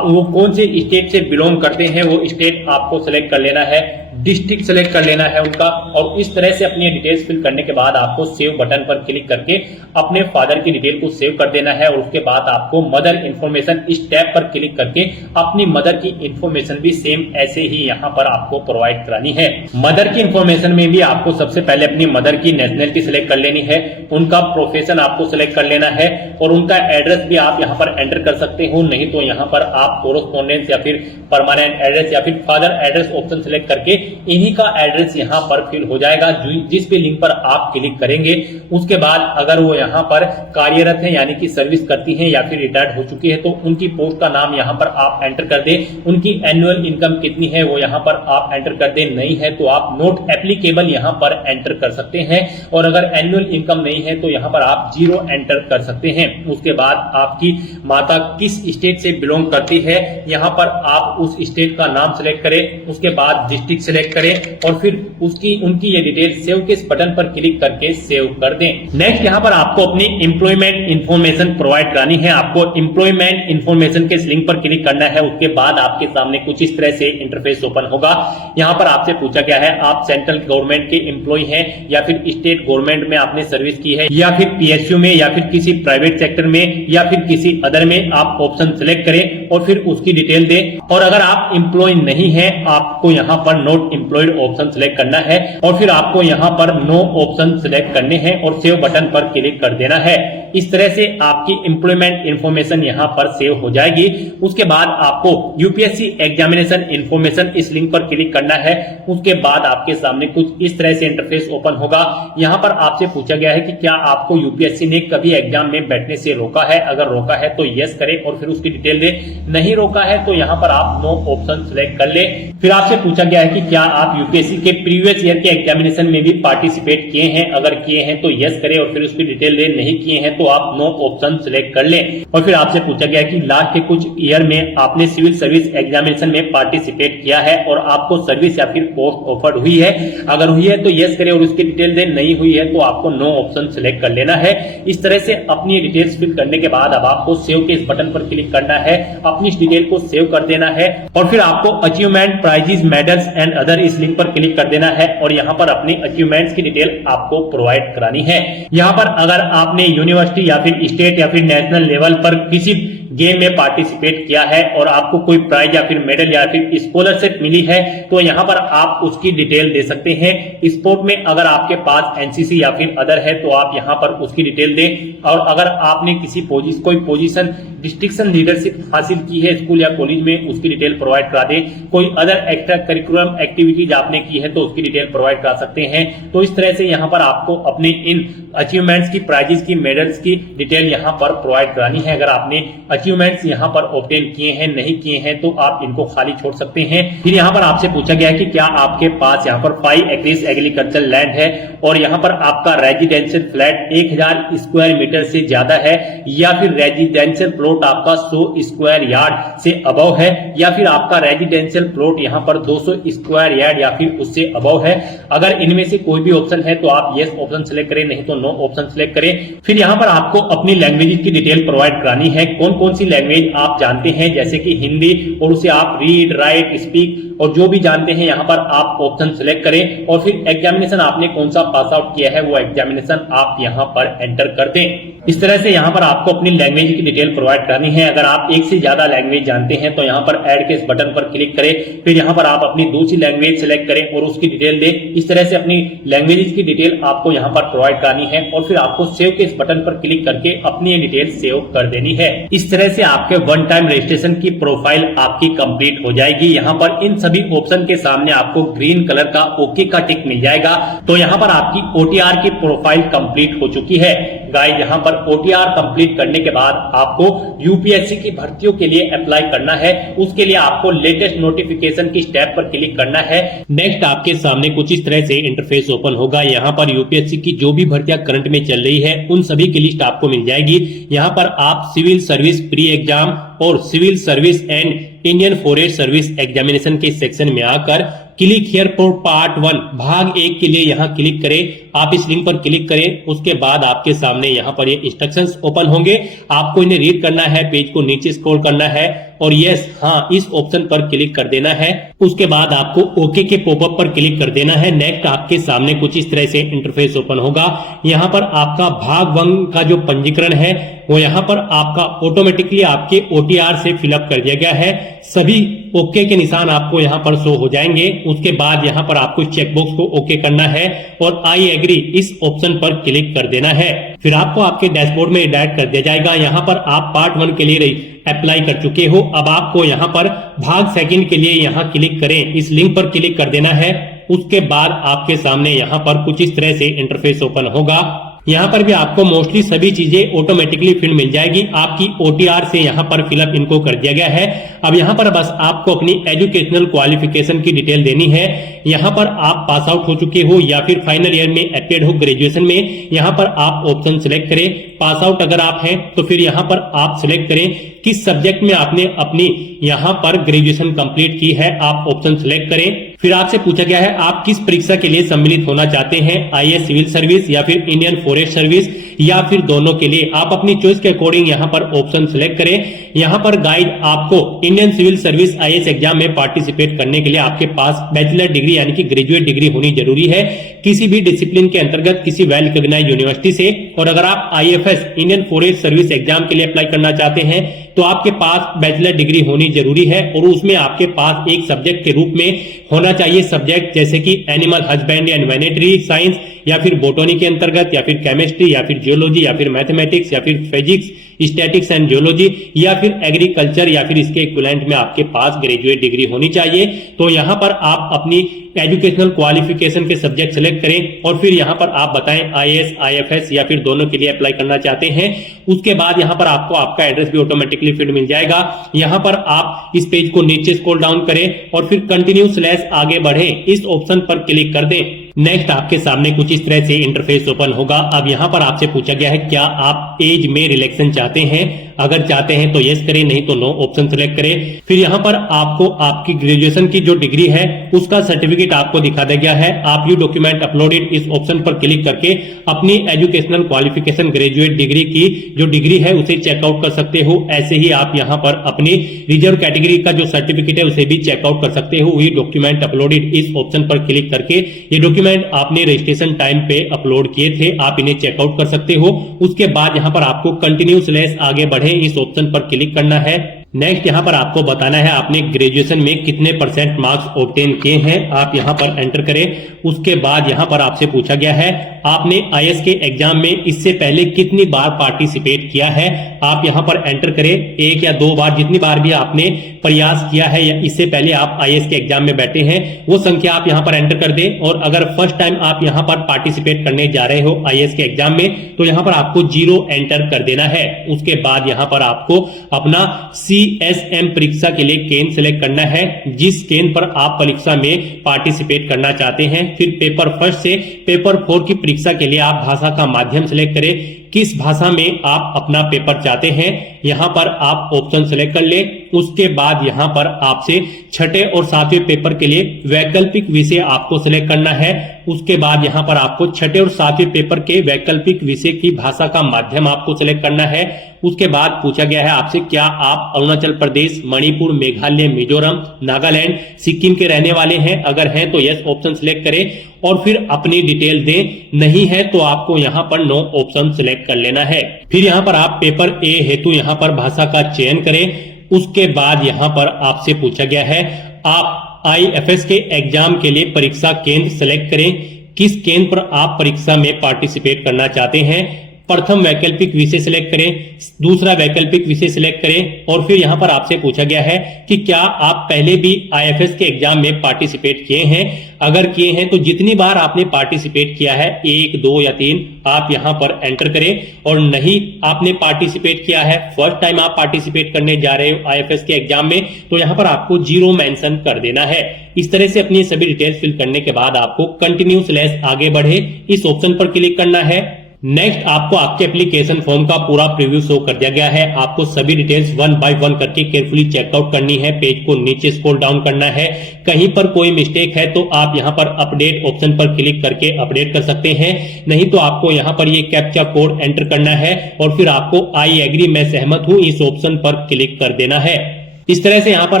वो कौन से स्टेट से बिलोंग करते हैं वो स्टेट आपको सिलेक्ट कर लेना है, डिस्ट्रिक्ट सेलेक्ट कर लेना है उनका। और इस तरह से अपनी डिटेल्स फिल करने के बाद आपको सेव बटन पर क्लिक करके अपने फादर की डिटेल को सेव कर देना है। और उसके बाद आपको मदर इंफॉर्मेशन इस टैब पर क्लिक करके अपनी मदर की इंफॉर्मेशन भी सेम ऐसे ही यहाँ पर आपको प्रोवाइड करानी है। मदर की इंफॉर्मेशन में भी आपको सबसे पहले अपनी मदर की नेशनलिटी सिलेक्ट कर लेनी है, उनका प्रोफेशन आपको सिलेक्ट कर लेना है और उनका एड्रेस भी आप यहाँ पर एंटर कर सकते हो। नहीं तो यहाँ पर आप कोरोस्पोंडेंस या फिर परमानेंट एड्रेस या फिर फादर एड्रेस ऑप्शन सिलेक्ट करके इन्हीं का एड्रेस यहाँ पर फिल हो जाएगा। जिस भी लिंक पर आप क्लिक करेंगे उसके बाद अगर वो यहाँ पर कार्यरत है यानी कि सर्विस करती हैं या फिर रिटायर्ड हो चुकी है तो उनकी पोस्ट का नाम यहाँ पर आप एंटर कर दें। उनकी एनुअल इनकम कितनी है वो यहाँ पर आप एंटर कर दें। नहीं है तो आप नॉट एप्लीकेबल यहाँ पर एंटर कर सकते हैं। और अगर एनुअल इनकम नहीं है तो यहाँ पर आप 0 एंटर कर सकते हैं। उसके बाद आपकी माता किस स्टेट से बिलोंग करती है यहाँ पर आप उस स्टेट का नाम सिलेक्ट करें। उसके बाद डिस्ट्रिक्ट सिलेक्ट करें और फिर उनकी ये डिटेल सेव के इस बटन पर क्लिक करके सेव कर दें। नेक्स्ट यहाँ पर आपको अपनी एम्प्लॉयमेंट इंफॉर्मेशन प्रोवाइड करानी है। आपको एम्प्लॉयमेंट इंफॉर्मेशन के इस लिंक पर क्लिक करना है। उसके बाद आपके सामने कुछ इस तरह से इंटरफेस ओपन होगा। यहाँ पर आपसे पूछा गया है आप सेंट्रल गवर्नमेंट के एम्प्लॉय हैं या फिर स्टेट गवर्नमेंट में आपने सर्विस की है या फिर PSU में या फिर किसी प्राइवेट सेक्टर में या फिर किसी अदर में। आप ऑप्शन सिलेक्ट करें और फिर उसकी डिटेल दें। और अगर आप एम्प्लॉय नहीं है आपको यहाँ पर नॉट एम्प्लॉयड ऑप्शन सिलेक्ट करना है और फिर आपको यहाँ पर नो ऑप्शन सिलेक्ट करने हैं और सेव बटन पर क्लिक कर देना है। इस तरह से आपकी एम्प्लॉयमेंट इंफॉर्मेशन यहाँ पर सेव हो जाएगी। उसके बाद आपको UPSC एग्जामिनेशन इंफॉर्मेशन इस लिंक पर क्लिक करना है। उसके बाद आपके सामने कुछ इस तरह से इंटरफेस ओपन होगा। यहाँ पर आपसे पूछा गया है कि क्या आपको UPSC ने कभी एग्जाम में बैठने से रोका है। अगर रोका है तो यस करें और फिर उसकी डिटेल दे। नहीं रोका है तो यहाँ पर आप नो ऑप्शन सिलेक्ट कर ले। फिर आपसे पूछा गया है कि क्या आप UPSC के प्रीवियस ईयर के एग्जामिनेशन में भी पार्टिसिपेट किए हैं। अगर किए हैं तो यस करें और फिर उसकी डिटेल दे। नहीं किए हैं तो आप नो ऑप्शन सिलेक्ट कर लें। और फिर आपसे पूछा गया है कि लास्ट के कुछ ईयर में आपने सिविल सर्विस एग्जामिनेशन में पार्टिसिपेट किया है और आपको सर्विस या फिर पोस्ट ऑफर्ड हुई है। अगर हुई है तो यस करें और उसकी डिटेल दे। नहीं हुई है तो आपको नो ऑप्शन सिलेक्ट कर लेना है। इस तरह से अपनी डिटेल्स फिल करने के बाद अब आपको सेव के इस बटन पर क्लिक करना है, अपनी इस डिटेल को सेव कर देना है और फिर आपको achievement, prizes, medals and other इस लिंक पर क्लिक कर देना है और यहाँ पर अपनी अचीवमेंट्स की डिटेल आपको प्रोवाइड करानी है। यहाँ पर अगर आपने यूनिवर्सिटी या फिर स्टेट या फिर नेशनल लेवल पर किसी गेम में पार्टिसिपेट किया है और आपको कोई प्राइज या फिर मेडल या फिर स्कॉलरशिप मिली है तो यहाँ पर आप उसकी डिटेल दे सकते हैं। स्पोर्ट में अगर आपके पास एनसीसी या फिर अदर है तो आप यहाँ पर उसकी डिटेल दें। और अगर आपने कोई पोजीशन डिस्ट्रिक्शन लीडरशिप हासिल की है स्कूल या कॉलेज में, उसकी डिटेल प्रोवाइड करा दें। कोई अदर एक्स्ट्रा करिकुलम एक्टिविटीज आपने की है तो उसकी डिटेल प्रोवाइड करा सकते हैं। तो इस तरह से यहाँ पर आपको अपने इन अचीवमेंट्स की, प्राइजेस की, मेडल्स की डिटेल यहाँ पर प्रोवाइड करानी है। अगर आपने अचीवमेंट्स यहाँ पर ऑब्टेन किए हैं, नहीं किए हैं तो आप इनको खाली छोड़ सकते हैं। फिर यहाँ पर आपसे पूछा गया है कि क्या आपके पास यहाँ पर 5 एकड़्स एग्रीकल्चर लैंड है और यहाँ पर आपका रेजिडेंशियल फ्लैट 1000 स्क्वायर मीटर से ज्यादा है, या फिर रेजिडेंशियल प्लॉट आपका 100 स्क्वायर यार्ड से अबव है, या फिर आपका रेजिडेंशियल प्लॉट यहाँ पर 200 स्क्वायर यार्ड या फिर उससे अबव है। अगर इनमें से कोई भी ऑप्शन है तो आप यस ऑप्शन सिलेक्ट करें, नहीं तो नो ऑप्शन सिलेक्ट करें। फिर यहाँ पर आपको अपनी लैंग्वेज की डिटेल प्रोवाइड करानी है। कौन कौन सी लैंग्वेज आप जानते हैं, जैसे कि हिंदी, और उसे आप रीड, राइट, स्पीक और जो भी जानते हैं यहाँ पर आप ऑप्शन सिलेक्ट करें। और फिर एग्जामिनेशन आपने कौन सा पास आउट किया है वो एग्जामिनेशन आप यहाँ पर एंटर कर दें। इस तरह से यहाँ पर आपको अपनी लैंग्वेज की डिटेल प्रोवाइड करनी है। अगर आप एक से ज्यादा लैंग्वेज जानते हैं तो यहाँ पर ऐड के इस बटन पर क्लिक करें। फिर यहाँ पर आप अपनी दूसरी लैंग्वेज सिलेक्ट करें और उसकी डिटेल दें। इस तरह से अपनी लैंग्वेज की डिटेल आपको यहाँ पर प्रोवाइड करनी है और फिर आपको सेव के इस बटन पर क्लिक करके अपनी डिटेल सेव कर देनी है। इस तरह से आपके वन टाइम रजिस्ट्रेशन की प्रोफाइल आपकी कंप्लीट हो जाएगी। यहाँ पर इन सभी ऑप्शन के सामने आपको ग्रीन कलर का ओके का टिक मिल जाएगा। तो यहाँ पर आपकी ओटीआर की प्रोफाइल कंप्लीट हो चुकी है। गाइस, यहाँ पर ओटीआर कंप्लीट करने के बाद आपको यूपीएससी की भर्तियों के लिए अप्लाई करना है। उसके लिए आपको लेटेस्ट नोटिफिकेशन की स्टेप पर क्लिक करना है। नेक्स्ट आपके सामने कुछ इस तरह से इंटरफेस ओपन होगा। यहाँ पर यूपीएससी की जो भी भर्तियां करंट में चल रही है उन सभी की लिस्ट आपको मिल जाएगी। यहाँ पर आप सिविल सर्विस प्री एग्जाम और civil service and Indian forest service examination के सेक्शन में आकर क्लिक हियर फॉर पार्ट 1 भाग 1 के लिए यहाँ क्लिक करें। आप इस लिंक पर क्लिक करें। उसके बाद आपके सामने यहाँ पर ये इंस्ट्रक्शंस ओपन होंगे। आपको इन्हें रीड करना है, पेज को नीचे स्क्रॉल करना है और यस हाँ इस ऑप्शन पर क्लिक कर देना है। उसके बाद आपको ओके के पॉपअप पर क्लिक कर देना है। नेक्स्ट आपके सामने कुछ इस तरह से इंटरफेस ओपन होगा। यहाँ पर आपका भाग 1 का जो पंजीकरण है वो यहाँ पर आपका ऑटोमेटिकली आपके ओटीआर से फिलअप कर दिया गया है। सभी ओके के निशान आपको यहाँ पर शो हो जाएंगे। उसके बाद यहाँ पर आपको चेकबॉक्स को ओके करना है और आई एग्री इस ऑप्शन पर क्लिक कर देना है। फिर आपको आपके डैशबोर्ड में डायरेक्ट कर दिया जाएगा। यहाँ पर आप पार्ट 1 के लिए अप्लाई कर चुके हो। अब आपको यहाँ पर भाग 2 के लिए यहाँ क्लिक करें, इस लिंक पर क्लिक कर देना है। उसके बाद आपके सामने यहाँ पर कुछ इस तरह से इंटरफेस ओपन होगा। यहाँ पर भी आपको मोस्टली सभी चीजें ऑटोमेटिकली फिल मिल जाएगी। आपकी ओटीआर से यहाँ पर फिलअप इनको कर दिया गया है। अब यहाँ पर बस आपको अपनी एजुकेशनल क्वालिफिकेशन की डिटेल देनी है। यहाँ पर आप पास आउट हो चुके हो या फिर फाइनल ईयर में अपियर्ड हो ग्रेजुएशन में, यहाँ पर आप ऑप्शन सिलेक्ट करें। पास आउट अगर आप हैं तो फिर यहाँ पर आप सिलेक्ट करें किस सब्जेक्ट में आपने अपनी यहाँ पर ग्रेजुएशन कंप्लीट की है, आप ऑप्शन सिलेक्ट करें। फिर आपसे पूछा गया है आप किस परीक्षा के लिए सम्मिलित होना चाहते हैं, आईएएस सिविल सर्विस या फिर इंडियन फॉरेस्ट सर्विस या फिर दोनों के लिए। आप अपनी चॉइस के अकॉर्डिंग यहाँ पर ऑप्शन सिलेक्ट करें। यहाँ पर गाइड आपको Indian civil service IAS exam में पार्टिसिपेट करने के लिए आपके पास बैचलर डिग्री यानी कि ग्रेजुएट डिग्री होनी जरूरी है किसी भी डिसिप्लिन के अंतर्गत किसी वेल रिकॉग्नाइज्ड यूनिवर्सिटी से। और अगर आप IFS Indian forest service exam के लिए अप्लाई करना चाहते हैं तो आपके पास बैचलर डिग्री होनी जरूरी है और उसमें आपके पास एक सब्जेक्ट के रूप में होना चाहिए सब्जेक्ट जैसे कि animal husbandry and veterinary science या फिर बोटनी के अंतर्गत या फिर केमिस्ट्री या फिर जियोलॉजी या फिर मैथमेटिक्स या फिर फिजिक्स, स्टैटिक्स एंड जियोलॉजी या फिर एग्रीकल्चर या फिर इसके इक्विवेलेंट में आपके पास ग्रेजुएट डिग्री होनी चाहिए। तो यहाँ पर आप अपनी एजुकेशनल क्वालिफिकेशन के सब्जेक्ट सेलेक्ट करें और फिर यहाँ पर आप बताएं आईएएस, आईएफएस या फिर दोनों के लिए अप्लाई करना चाहते हैं। उसके बाद यहाँ पर आपको आपका एड्रेस भी ऑटोमेटिकली फिट मिल जाएगा। यहाँ पर आप इस पेज को नीचे स्क्रॉल डाउन करें और फिर कंटिन्यू / आगे बढ़े इस ऑप्शन पर क्लिक कर दें। नेक्स्ट आपके सामने कुछ इस तरह से इंटरफेस ओपन होगा। अब यहाँ पर आपसे पूछा गया है क्या आप एज में रिलैक्सेशन चाहते हैं, अगर चाहते हैं तो यस करें, नहीं तो नो ऑप्शन सेलेक्ट करें। फिर यहाँ पर आपको आपकी ग्रेजुएशन की जो डिग्री है उसका सर्टिफिकेट आपको दिखा दिया गया है। आप यू डॉक्यूमेंट अपलोडेड इस ऑप्शन पर क्लिक करके अपनी एजुकेशनल क्वालिफिकेशन ग्रेजुएट डिग्री की जो डिग्री है उसे चेकआउट कर सकते हो। ऐसे ही आप यहाँ पर अपनी रिजर्व कैटेगरी का जो सर्टिफिकेट है उसे भी चेकआउट कर सकते हो। यू डॉक्यूमेंट अपलोडेड इस ऑप्शन पर क्लिक करके ये डॉक्यूमेंट आपने रजिस्ट्रेशन टाइम पे अपलोड किए थे, आप इन्हें चेकआउट कर सकते हो। उसके बाद यहाँ पर आपको कंटिन्यू स्लैश आगे बढ़े इस ऑप्शन पर क्लिक करना है। नेक्स्ट यहाँ पर आपको बताना है आपने ग्रेजुएशन में कितने % मार्क्स ऑब्टेन किए हैं, आप यहाँ पर एंटर करें। उसके बाद यहाँ पर आपसे पूछा गया है आपने आईएएस के एग्जाम में इससे पहले कितनी बार पार्टिसिपेट किया है, आप यहाँ पर एंटर करें। 1 या 2 बार, जितनी बार भी आपने प्रयास किया है या इससे पहले आप आईएएस के एग्जाम में बैठे हैं वो संख्या आप यहाँ पर एंटर कर दें। और अगर फर्स्ट टाइम आप यहाँ पर पार्टिसिपेट करने जा रहे हो आईएएस के एग्जाम में तो यहाँ पर आपको 0 एंटर कर देना है। उसके बाद यहाँ पर आपको अपना CSM परीक्षा के लिए केंद्र सेलेक्ट करना है, जिस केंद्र पर आप परीक्षा में पार्टिसिपेट करना चाहते हैं। फिर पेपर 1 से पेपर 4 की परीक्षा के लिए आप भाषा का माध्यम सेलेक्ट करें, किस भाषा में आप अपना पेपर चाहते हैं यहाँ पर आप ऑप्शन सेलेक्ट कर ले। उसके बाद यहाँ पर आपसे 6ठे और 7वें पेपर के लिए वैकल्पिक विषय आपको सेलेक्ट करना है। उसके बाद यहाँ पर आपको 6ठे और 7वें पेपर के वैकल्पिक विषय की भाषा का माध्यम आपको सेलेक्ट करना है। उसके बाद पूछा गया है आपसे क्या आप अरुणाचल प्रदेश, मणिपुर, मेघालय, मिजोरम, नागालैंड, सिक्किम के रहने वाले हैं, अगर हैं तो यस ऑप्शन सिलेक्ट करें और फिर अपनी डिटेल दें, नहीं है तो आपको यहाँ पर नो ऑप्शन सिलेक्ट कर लेना है। फिर यहाँ पर आप पेपर ए हेतु यहाँ पर भाषा का चयन करें। उसके बाद यहाँ पर आपसे पूछा गया है आप आईएफएस के एग्जाम के लिए परीक्षा केंद्र सेलेक्ट करें, किस केंद्र पर आप परीक्षा में पार्टिसिपेट करना चाहते हैं। प्रथम वैकल्पिक विषय सिलेक्ट करें, दूसरा वैकल्पिक विषय सिलेक्ट करें और फिर यहाँ पर आपसे पूछा गया है कि क्या आप पहले भी आईएफएस के एग्जाम में पार्टिसिपेट किए हैं, अगर किए हैं तो जितनी बार आपने पार्टिसिपेट किया है 1, 2 या 3 आप यहाँ पर एंटर करें। और नहीं आपने पार्टिसिपेट किया है, फर्स्ट टाइम आप पार्टिसिपेट करने जा रहे हो आईएफएस के एग्जाम में तो यहाँ पर आपको 0 मेंशन कर देना है। इस तरह से अपनी सभी डिटेल्स फिल करने के बाद आपको कंटिन्यू स्लैश आगे बढ़े इस ऑप्शन पर क्लिक करना है। नेक्स्ट आपको आपके एप्लीकेशन फॉर्म का पूरा प्रीव्यू शो कर दिया गया है। आपको सभी डिटेल्स 1 बाय 1 करके केयरफुली चेकआउट करनी है, पेज को नीचे स्क्रॉल डाउन करना है। कहीं पर कोई मिस्टेक है तो आप यहां पर अपडेट ऑप्शन पर क्लिक करके अपडेट कर सकते हैं, नहीं तो आपको यहां पर ये कैप्चा कोड एंटर करना है और फिर आपको आई एग्री मैं सहमत हूं इस ऑप्शन पर क्लिक कर देना है। इस तरह से यहाँ पर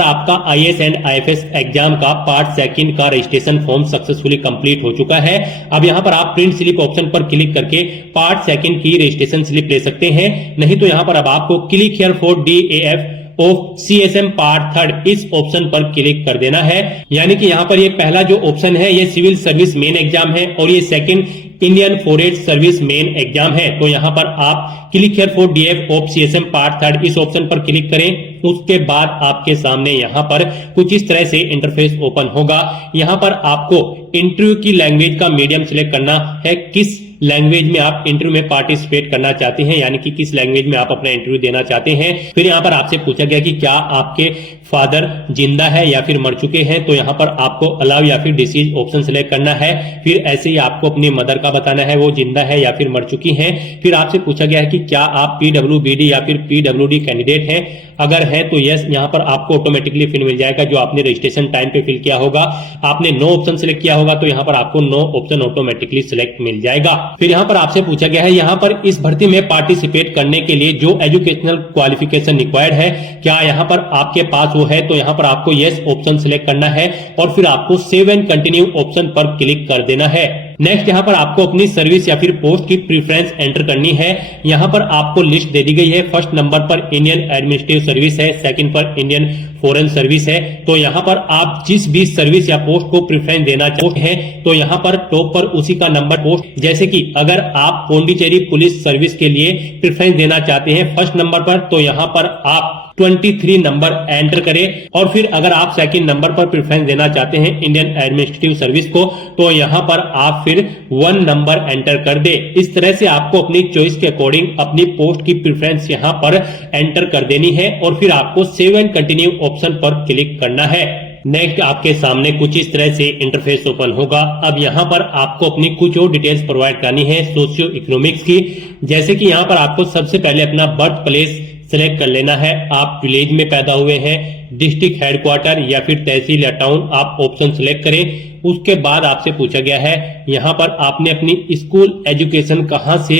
आपका आईएएस एंड आईएफएस एग्जाम का पार्ट 2 का रजिस्ट्रेशन फॉर्म सक्सेसफुली कंप्लीट हो चुका है। अब यहाँ पर आप प्रिंट स्लिप ऑप्शन पर क्लिक करके पार्ट 2 की रजिस्ट्रेशन स्लिप ले सकते हैं, नहीं तो यहाँ पर अब आपको click here for DAF of CSM part 3 इस ऑप्शन पर क्लिक कर देना है। यानी कि यहाँ पर ये पहला जो ऑप्शन है ये सिविल सर्विस मेन एग्जाम है और ये second Indian forest service main exam है। तो यहाँ पर आप click here for DAF of CSM part 3 इस ऑप्शन पर क्लिक करें। उसके बाद आपके सामने यहाँ पर कुछ इस तरह से इंटरफेस ओपन होगा। यहाँ पर आपको इंटरव्यू की लैंग्वेज का मीडियम सिलेक्ट करना है, किस लैंग्वेज में आप इंटरव्यू में पार्टिसिपेट करना चाहते हैं, यानी कि किस लैंग्वेज में आप अपना इंटरव्यू देना चाहते हैं। फिर यहाँ पर आपसे पूछा गया कि क्या आपके फादर जिंदा है या फिर मर चुके हैं, तो यहाँ पर आपको अलाउ या फिर डिसीज ऑप्शन सिलेक्ट करना है। फिर ऐसे ही आपको अपनी मदर का बताना है वो जिंदा है या फिर मर चुकी हैं। फिर आपसे पूछा गया है कि क्या आप PWBD या फिर PWD कैंडिडेट हैं, अगर है तो यस यहाँ पर आपको ऑटोमेटिकली फिल मिल जाएगा जो आपने रजिस्ट्रेशन टाइम पे फिल किया होगा। आपने नो ऑप्शन सिलेक्ट किया होगा तो यहाँ पर आपको नो ऑप्शन ऑटोमेटिकली सिलेक्ट मिल जाएगा। फिर यहाँ पर आपसे पूछा गया है यहाँ पर इस भर्ती में पार्टिसिपेट करने के लिए जो एजुकेशनल क्वालिफिकेशन रिक्वायर्ड है क्या यहाँ पर आपके पास वो है, तो यहाँ पर आपको यस ऑप्शन सिलेक्ट करना है और फिर आपको सेव एंड कंटिन्यू ऑप्शन पर क्लिक कर देना है। नेक्स्ट यहाँ पर आपको अपनी सर्विस या फिर पोस्ट की प्रेफरेंस एंटर करनी है। यहाँ पर आपको लिस्ट दे दी गई है, फर्स्ट नंबर पर इंडियन एडमिनिस्ट्रेटिव सर्विस है, सेकंड पर इंडियन फॉरेन सर्विस है। तो यहाँ पर आप जिस भी सर्विस या पोस्ट को प्रेफरेंस देना चाहते हैं तो यहाँ पर टॉप पर उसी का नंबर पोस्ट, जैसे कि अगर आप पौंडीचेरी पुलिस सर्विस के लिए प्रेफरेंस देना चाहते हैं फर्स्ट नंबर पर तो यहाँ पर आप 23 नंबर एंटर करें और फिर अगर आप सेकंड नंबर पर प्रेफरेंस देना चाहते हैं इंडियन एडमिनिस्ट्रेटिव सर्विस को तो यहाँ पर आप फिर 1 नंबर एंटर कर दे। इस तरह से आपको अपनी चॉइस के अकॉर्डिंग अपनी पोस्ट की प्रेफरेंस यहाँ पर एंटर कर देनी है और फिर आपको सेव एंड कंटिन्यू ऑप्शन पर क्लिक करना है। नेक्स्ट आपके सामने कुछ इस तरह से इंटरफेस ओपन होगा। अब यहाँ पर आपको अपनी कुछ और डिटेल्स प्रोवाइड करनी है सोशियो इकोनॉमिक्स की, जैसे कि यहाँ पर आपको सबसे पहले अपना बर्थ प्लेस सिलेक्ट कर लेना है, आप विलेज में पैदा हुए हैं, डिस्ट्रिक्ट हेडक्वार्टर या फिर तहसील या टाउन आप ऑप्शन सिलेक्ट करें। उसके बाद आपसे पूछा गया है यहाँ पर आपने अपनी स्कूल एजुकेशन कहाँ से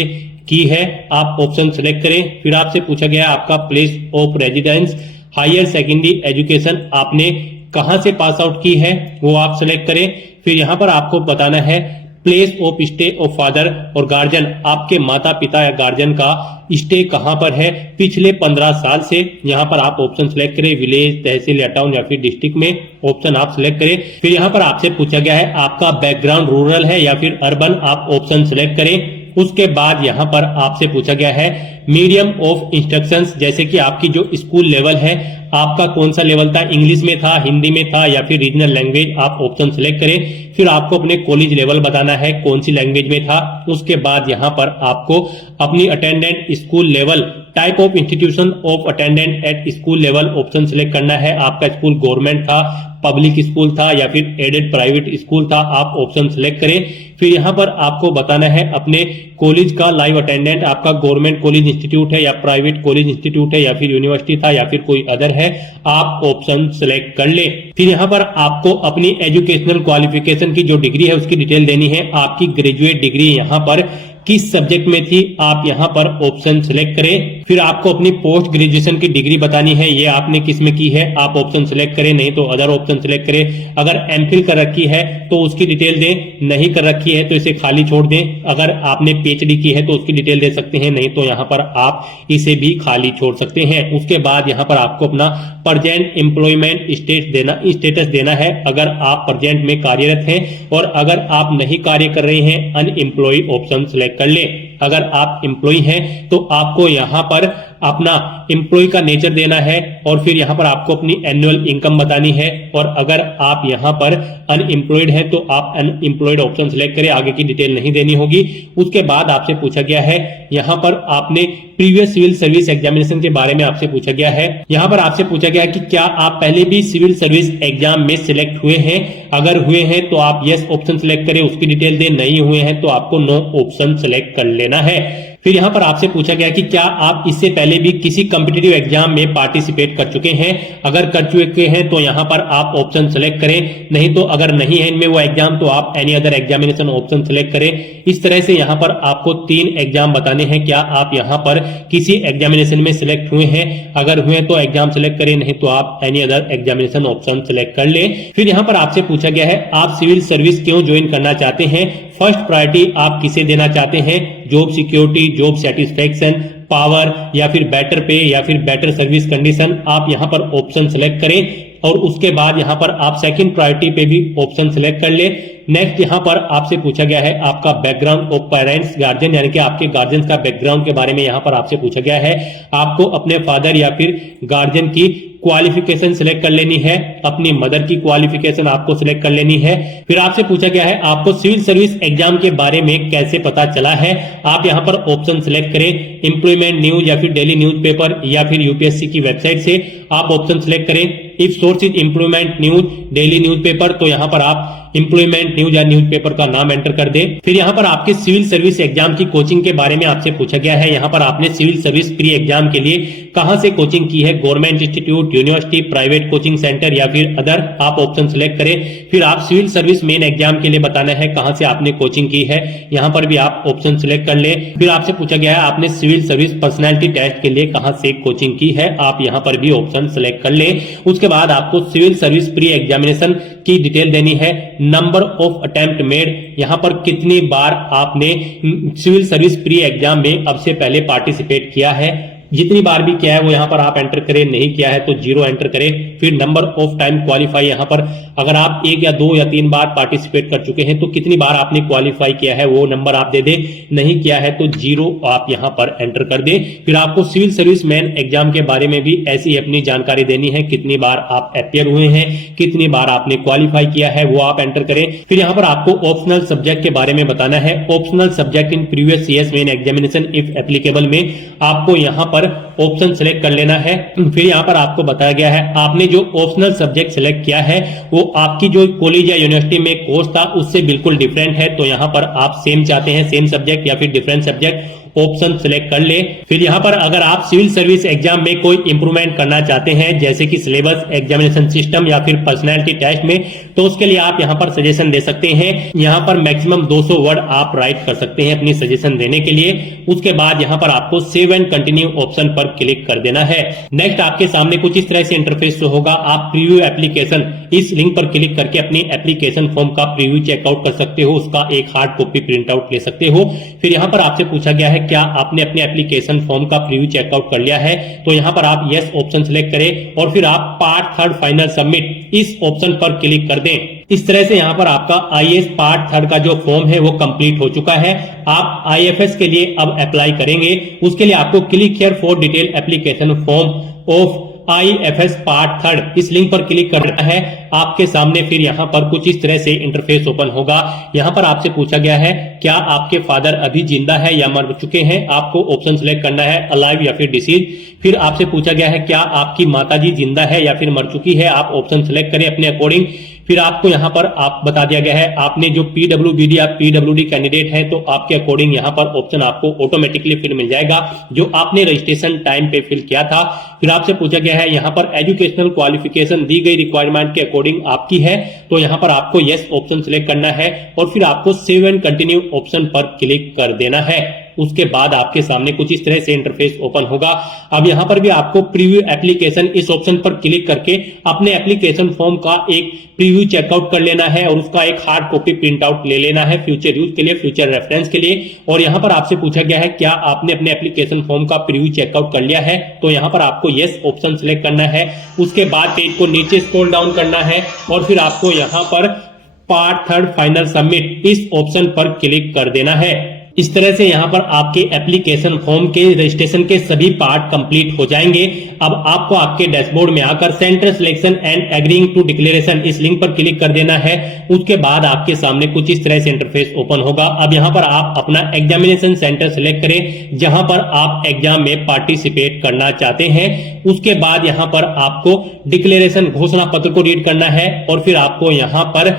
की है, आप ऑप्शन सिलेक्ट करें। फिर आपसे पूछा गया आपका place of residence, higher secondary education आपने कहां से पास आउट की है वो आप सिलेक्ट करें। फिर यहां पर आपको बताना है place of stay of father और गार्जियन, आपके माता पिता या गार्जियन का स्टे कहां पर है पिछले 15 साल से। यहां पर आप ऑप्शन सिलेक्ट करें, विलेज, तहसील या टाउन या फिर डिस्ट्रिक्ट में ऑप्शन आप सिलेक्ट करें। फिर यहां पर आपसे पूछा गया है आपका बैकग्राउंड रूरल है या फिर अर्बन, आप ऑप्शन सिलेक्ट करें। उसके बाद यहां पर आपसे पूछा गया है मीडियम ऑफ इंस्ट्रक्शंस, जैसे कि आपकी जो स्कूल लेवल है आपका कौन सा लेवल था, इंग्लिश में था, हिंदी में था या फिर रीजनल लैंग्वेज, आप ऑप्शन सिलेक्ट करें। फिर आपको अपने कॉलेज लेवल बताना है कौन सी लैंग्वेज में था। उसके बाद यहां पर आपको अपनी attendant school level, type of institution of attendant at school level option select करना है। आपका स्कूल गवर्नमेंट था, पब्लिक स्कूल था या फिर एडेड प्राइवेट स्कूल था, आप ऑप्शन सिलेक्ट करें। फिर यहां पर आपको बताना है अपने कॉलेज का लाइव अटेंडेंट, आपका गवर्नमेंट कॉलेज इंस्टीट्यूट है या प्राइवेट कॉलेज इंस्टीट्यूट है या फिर यूनिवर्सिटी था या फिर कोई अदर है, आप ऑप्शन सिलेक्ट कर लें। फिर यहां पर आपको अपनी एजुकेशनल क्वालिफिकेशन की जो डिग्री है उसकी डिटेल देनी है। आपकी ग्रेजुएट डिग्री यहां पर किस सब्जेक्ट में थी, आप यहां पर ऑप्शन सिलेक्ट करें। फिर आपको अपनी पोस्ट ग्रेजुएशन की डिग्री बतानी है, ये आपने किस में की है, आप ऑप्शन सिलेक्ट करें, नहीं तो अदर ऑप्शन सिलेक्ट करें। अगर एमफिल कर रखी है तो उसकी डिटेल दें, नहीं कर रखी है तो इसे खाली छोड़ दें। अगर आपने पीएचडी की है तो उसकी डिटेल दे सकते हैं, नहीं तो यहां पर आप इसे भी खाली छोड़ सकते हैं। उसके बाद यहां पर आपको अपना प्रेजेंट एम्प्लॉयमेंट स्टेटस देना है, अगर आप प्रेजेंट में कार्यरत हैं, और अगर आप नहीं कार्य कर रहे हैं अनएम्प्लॉय ऑप्शन सिलेक्ट कर ले। अगर आप एम्प्लॉय हैं तो आपको यहां पर अपना एम्प्लॉय का नेचर देना है और फिर यहां पर आपको अपनी एनुअल इनकम बतानी है। और अगर आप यहां पर अनएम्प्लॉयड हैं तो आप अनएम्प्लॉयड ऑप्शन सिलेक्ट करें, आगे की डिटेल नहीं देनी होगी। उसके बाद आपसे पूछा गया है यहां पर आपने प्रीवियस सिविल सर्विस एग्जामिनेशन के बारे में आपसे पूछा गया है। यहां पर आपसे पूछा गया है कि क्या आप पहले भी सिविल सर्विस एग्जाम में सिलेक्ट हुए हैं, अगर हुए हैं तो आप यस ऑप्शन सिलेक्ट करें, उसकी डिटेल दें, नहीं हुए हैं तो आपको नो ऑप्शन सिलेक्ट कर लेना है। फिर यहां पर आपसे पूछा गया कि क्या आप इससे पहले भी किसी कॉम्पिटिटिव एग्जाम में पार्टिसिपेट कर चुके हैं, अगर कर चुके हैं तो यहां पर आप ऑप्शन सेलेक्ट करें, नहीं तो अगर नहीं है इनमें वो एग्जाम तो आप any other examination option select करें। इस तरह से यहां पर आपको 3 एग्जाम बताने हैं, क्या आप यहां पर किसी एग्जामिनेशन में सिलेक्ट हुए हैं, अगर हुए तो एग्जाम सेलेक्ट करें, नहीं तो आप any other examination option select कर लें। फिर यहां पर आपसे पूछा गया है आप सिविल सर्विस क्यों ज्वाइन करना चाहते हैं, फर्स्ट प्रायोरिटी आप किसे देना चाहते हैं, job security, job satisfaction, power या फिर बेटर पे या फिर बेटर सर्विस कंडीशन, आप यहां पर ऑप्शन सेलेक्ट करें। और उसके बाद यहां पर आप सेकंड प्रायोरिटी पे भी ऑप्शन सेलेक्ट कर ले। नेक्स्ट यहां पर आपसे पूछा गया है आपका बैकग्राउंड ऑफ पेरेंट्स गार्जियन, यानी कि आपके गार्जियन का बैकग्राउंड के बारे में यहां पर आपसे पूछा गया है। आपको अपने फादर या फिर गार्जियन की क्वालिफिकेशन सिलेक्ट कर लेनी है, अपनी मदर की क्वालिफिकेशन आपको सिलेक्ट कर लेनी है। फिर आपसे पूछा गया है आपको सिविल सर्विस एग्जाम के बारे में कैसे पता चला है, आप यहां पर ऑप्शन सिलेक्ट करें, एम्प्लॉयमेंट न्यूज या फिर डेली न्यूज़पेपर या फिर यूपीएससी की वेबसाइट से आप ऑप्शन सिलेक्ट करें। If source is employment news, daily newspaper, तो यहां पर आप एम्प्लॉयमेंट न्यूज या न्यूज़पेपर का नाम एंटर कर दें। फिर यहां पर आपके सिविल सर्विस एग्जाम की कोचिंग के बारे में आपसे पूछा गया है, यहां पर आपने सिविल सर्विस प्री एग्जाम के लिए कहां से कोचिंग की है, government institute, university, private coaching centre या फिर अदर, आप ऑप्शन सिलेक्ट करें। फिर आप सिविल सर्विस मेन एग्जाम के लिए बताना है कहां से आपने कोचिंग की है, यहां पर भी आप ऑप्शन सिलेक्ट कर लें। फिर आपसे पूछा गया है आपने सिविल सर्विस पर्सनैलिटी टेस्ट के लिए कहां से कोचिंग की है, आप यहां पर भी ऑप्शन सिलेक्ट कर लें। उसके बाद आपको सिविल सर्विस प्री एग्जामिनेशन की डिटेल देनी है, नंबर ऑफ अटेम्प्ट मेड, यहां पर कितनी बार आपने सिविल सर्विस प्री एग्जाम में अब से पहले पार्टिसिपेट किया है, जितनी बार भी किया है वो यहां पर आप एंटर करें, नहीं किया है तो 0 एंटर करें। फिर नंबर ऑफ टाइम क्वालिफाई, यहां पर अगर आप 1 या 2 या 3 बार पार्टिसिपेट कर चुके हैं तो कितनी बार आपने क्वालिफाई किया है वो नंबर आप दे दें, नहीं किया है तो 0 आप यहां पर एंटर कर दें। फिर आपको सिविल सर्विस मैन एग्जाम के बारे में भी ऐसी ही अपनी जानकारी देनी है, कितनी बार आप अपियर हुए हैं, कितनी बार आपने क्वालिफाई किया है वो आप एंटर करें। फिर यहां पर आपको ऑप्शनल सब्जेक्ट के बारे में बताना है, optional subject in previous years main examination if applicable में आपको यहां पर ऑप्शन सेलेक्ट कर लेना है। फिर यहां पर आपको बताया गया है आपने जो ऑप्शनल सब्जेक्ट सेलेक्ट किया है वो आपकी जो कॉलेज या यूनिवर्सिटी में कोर्स था उससे बिल्कुल डिफरेंट है, तो यहां पर आप सेम चाहते हैं, सेम सब्जेक्ट या फिर डिफरेंट सब्जेक्ट, ऑप्शन सिलेक्ट कर ले। फिर यहाँ पर अगर आप सिविल सर्विस एग्जाम में कोई इंप्रूवमेंट करना चाहते हैं, जैसे कि सिलेबस, एग्जामिनेशन सिस्टम या फिर पर्सनैलिटी टेस्ट में, तो उसके लिए आप यहाँ पर सजेशन दे सकते हैं। यहाँ पर मैक्सिमम 200 वर्ड आप राइट कर सकते हैं अपनी सजेशन देने के लिए। उसके बाद यहाँ पर आपको सेव एंड कंटिन्यू ऑप्शन पर क्लिक कर देना है। नेक्स्ट आपके सामने कुछ इस तरह से इंटरफेस शो होगा। आप प्रीव्यू एप्लीकेशन, इस लिंक पर क्लिक करके अपनी एप्लीकेशन फॉर्म का प्रीव्यू चेकआउट कर सकते हो, उसका एक हार्ड कॉपी प्रिंट आउट ले सकते हो। फिर यहाँ पर आपसे पूछा गया है क्या आपने अपने एप्लीकेशन फॉर्म का प्रीव्यू चेकआउट कर लिया है, तो यहाँ पर आप यस ऑप्शन सिलेक्ट करें और फिर आप पार्ट 3 फाइनल सबमिट इस ऑप्शन पर क्लिक कर दें। इस तरह से यहाँ पर आपका आईएएस पार्ट 3 का जो फॉर्म है वो कंप्लीट हो चुका है। आप आईएफएस के लिए अब अप्लाई करेंगे। उसके लिए आपको click here for detail application form of IFS part 3 इस लिंक पर क्लिक करना है। आपके सामने फिर यहाँ पर कुछ इस तरह से इंटरफेस ओपन होगा। यहाँ पर आपसे पूछा गया है क्या आपके फादर अभी जिंदा है या मर चुके हैं। आपको ऑप्शन सिलेक्ट करना है अलाइव या फिर डिसीज। फिर आपसे पूछा गया है क्या आपकी माताजी जिंदा है या फिर मर चुकी है। आप ऑप्शन सिलेक्ट करें अपने अकॉर्डिंग। फिर आपको यहाँ पर आप बता दिया गया है आपने जो पीडब्ल्यूबीडी या पीडब्ल्यूडी कैंडिडेट है, तो आपके अकॉर्डिंग यहाँ पर ऑप्शन आपको ऑटोमेटिकली फिल मिल जाएगा जो आपने रजिस्ट्रेशन टाइम पे फिल किया था। फिर आपसे पूछा गया है यहाँ पर एजुकेशनल क्वालिफिकेशन दी गई रिक्वायरमेंट के अकॉर्डिंग आपकी है, तो यहाँ पर आपको यस ऑप्शन सिलेक्ट करना है और फिर आपको सेव एंड कंटिन्यू ऑप्शन पर क्लिक कर देना है। उसके बाद आपके सामने कुछ इस तरह से इंटरफेस ओपन होगा। अब यहाँ पर भी आपको प्रीव्यू एप्लीकेशन इस ऑप्शन पर क्लिक करके अपने एप्लीकेशन फॉर्म का एक प्रीव्यू चेकआउट कर लेना है और उसका एक हार्ड कॉपी प्रिंट आउट ले लेना है फ्यूचर यूज के लिए, फ्यूचर रेफरेंस के लिए। और यहाँ पर आपसे पूछा गया है क्या आपने अपने एप्लीकेशन फॉर्म का प्रीव्यू चेकआउट कर लिया है, तो यहाँ पर आपको यस ऑप्शन सिलेक्ट करना है। उसके बाद पेज को नीचे स्क्रॉल डाउन करना है और फिर आपको यहाँ पर पार्ट 3 फाइनल सबमिट इस ऑप्शन पर क्लिक कर देना है। इस तरह से यहाँ पर आपके एप्लीकेशन फॉर्म के रजिस्ट्रेशन के सभी पार्ट कंप्लीट हो जाएंगे। अब आपको आपके डैशबोर्ड में आकर centre selection and agreeing to declaration इस लिंक पर क्लिक कर देना है। उसके बाद आपके सामने कुछ इस तरह से इंटरफेस ओपन होगा। अब यहाँ पर आप अपना एग्जामिनेशन सेंटर सिलेक्ट करें जहां पर आप एग्जाम में पार्टिसिपेट करना चाहते हैं। उसके बाद यहाँ पर आपको डिक्लेरेशन घोषणा पत्र को रीड करना है और फिर आपको यहाँ पर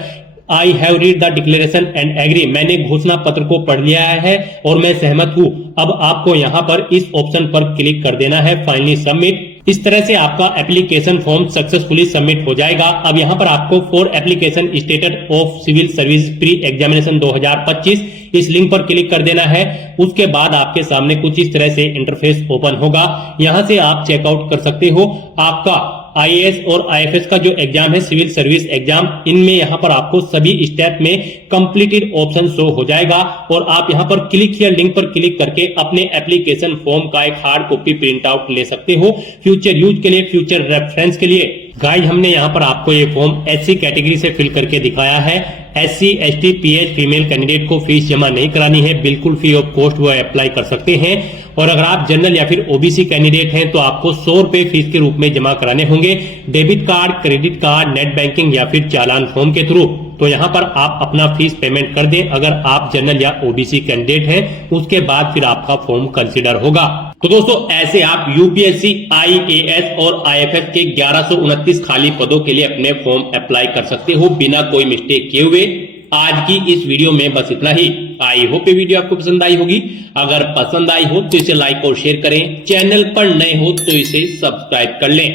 I have read the declaration and agree, मैंने घोषणा पत्र को पढ़ लिया है और मैं सहमत हूं। अब आपको यहाँ पर इस ऑप्शन पर क्लिक कर देना है फाइनली सबमिट। इस तरह से आपका एप्लीकेशन फॉर्म सक्सेसफुली सबमिट हो जाएगा। अब यहाँ पर आपको for application status of civil service pre examination 2025 इस लिंक पर क्लिक कर देना है। उसके बाद आपके सामने कुछ इस तरह से इंटरफेस ओपन होगा। यहाँ से आप चेकआउट कर सकते हो आपका आईएएस और आईएफएस का जो एग्जाम है सिविल सर्विस एग्जाम, इनमें यहाँ पर आपको सभी स्टेप में कंप्लीटेड ऑप्शन शो हो जाएगा और आप यहाँ पर क्लिक हियर लिंक पर क्लिक करके अपने एप्लीकेशन फॉर्म का एक हार्ड कॉपी प्रिंट आउट ले सकते हो फ्यूचर यूज के लिए, फ्यूचर रेफरेंस के लिए। गाइस हमने यहाँ पर आपको ये फॉर्म एससी कैटेगरी से फिल करके दिखाया है। SC, ST, pH female candidate को फीस जमा नहीं करानी है, बिल्कुल फ्री ऑफ कॉस्ट वो अप्लाई कर सकते हैं। और अगर आप जनरल या फिर ओबीसी कैंडिडेट हैं तो आपको 100 रुपए फीस के रूप में जमा कराने होंगे debit card, credit card, net banking या फिर चालान फॉर्म के थ्रू। तो यहाँ पर आप अपना फीस पेमेंट कर दें अगर आप जनरल या ओबीसी कैंडिडेट हैं, उसके बाद फिर आपका फॉर्म कंसिडर होगा। तो दोस्तों ऐसे आप यूपीएससी, आईएएस और आईएफएस के 1129 खाली पदों के लिए अपने फॉर्म अप्लाई कर सकते हो बिना कोई मिस्टेक किए हुए। आज की इस वीडियो में बस इतना ही। आई होप ये वीडियो आपको पसंद आई होगी। अगर पसंद आई हो तो इसे लाइक और शेयर करें। चैनल पर नए हो तो इसे सब्सक्राइब कर लें।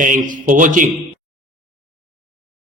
Thanks for watching.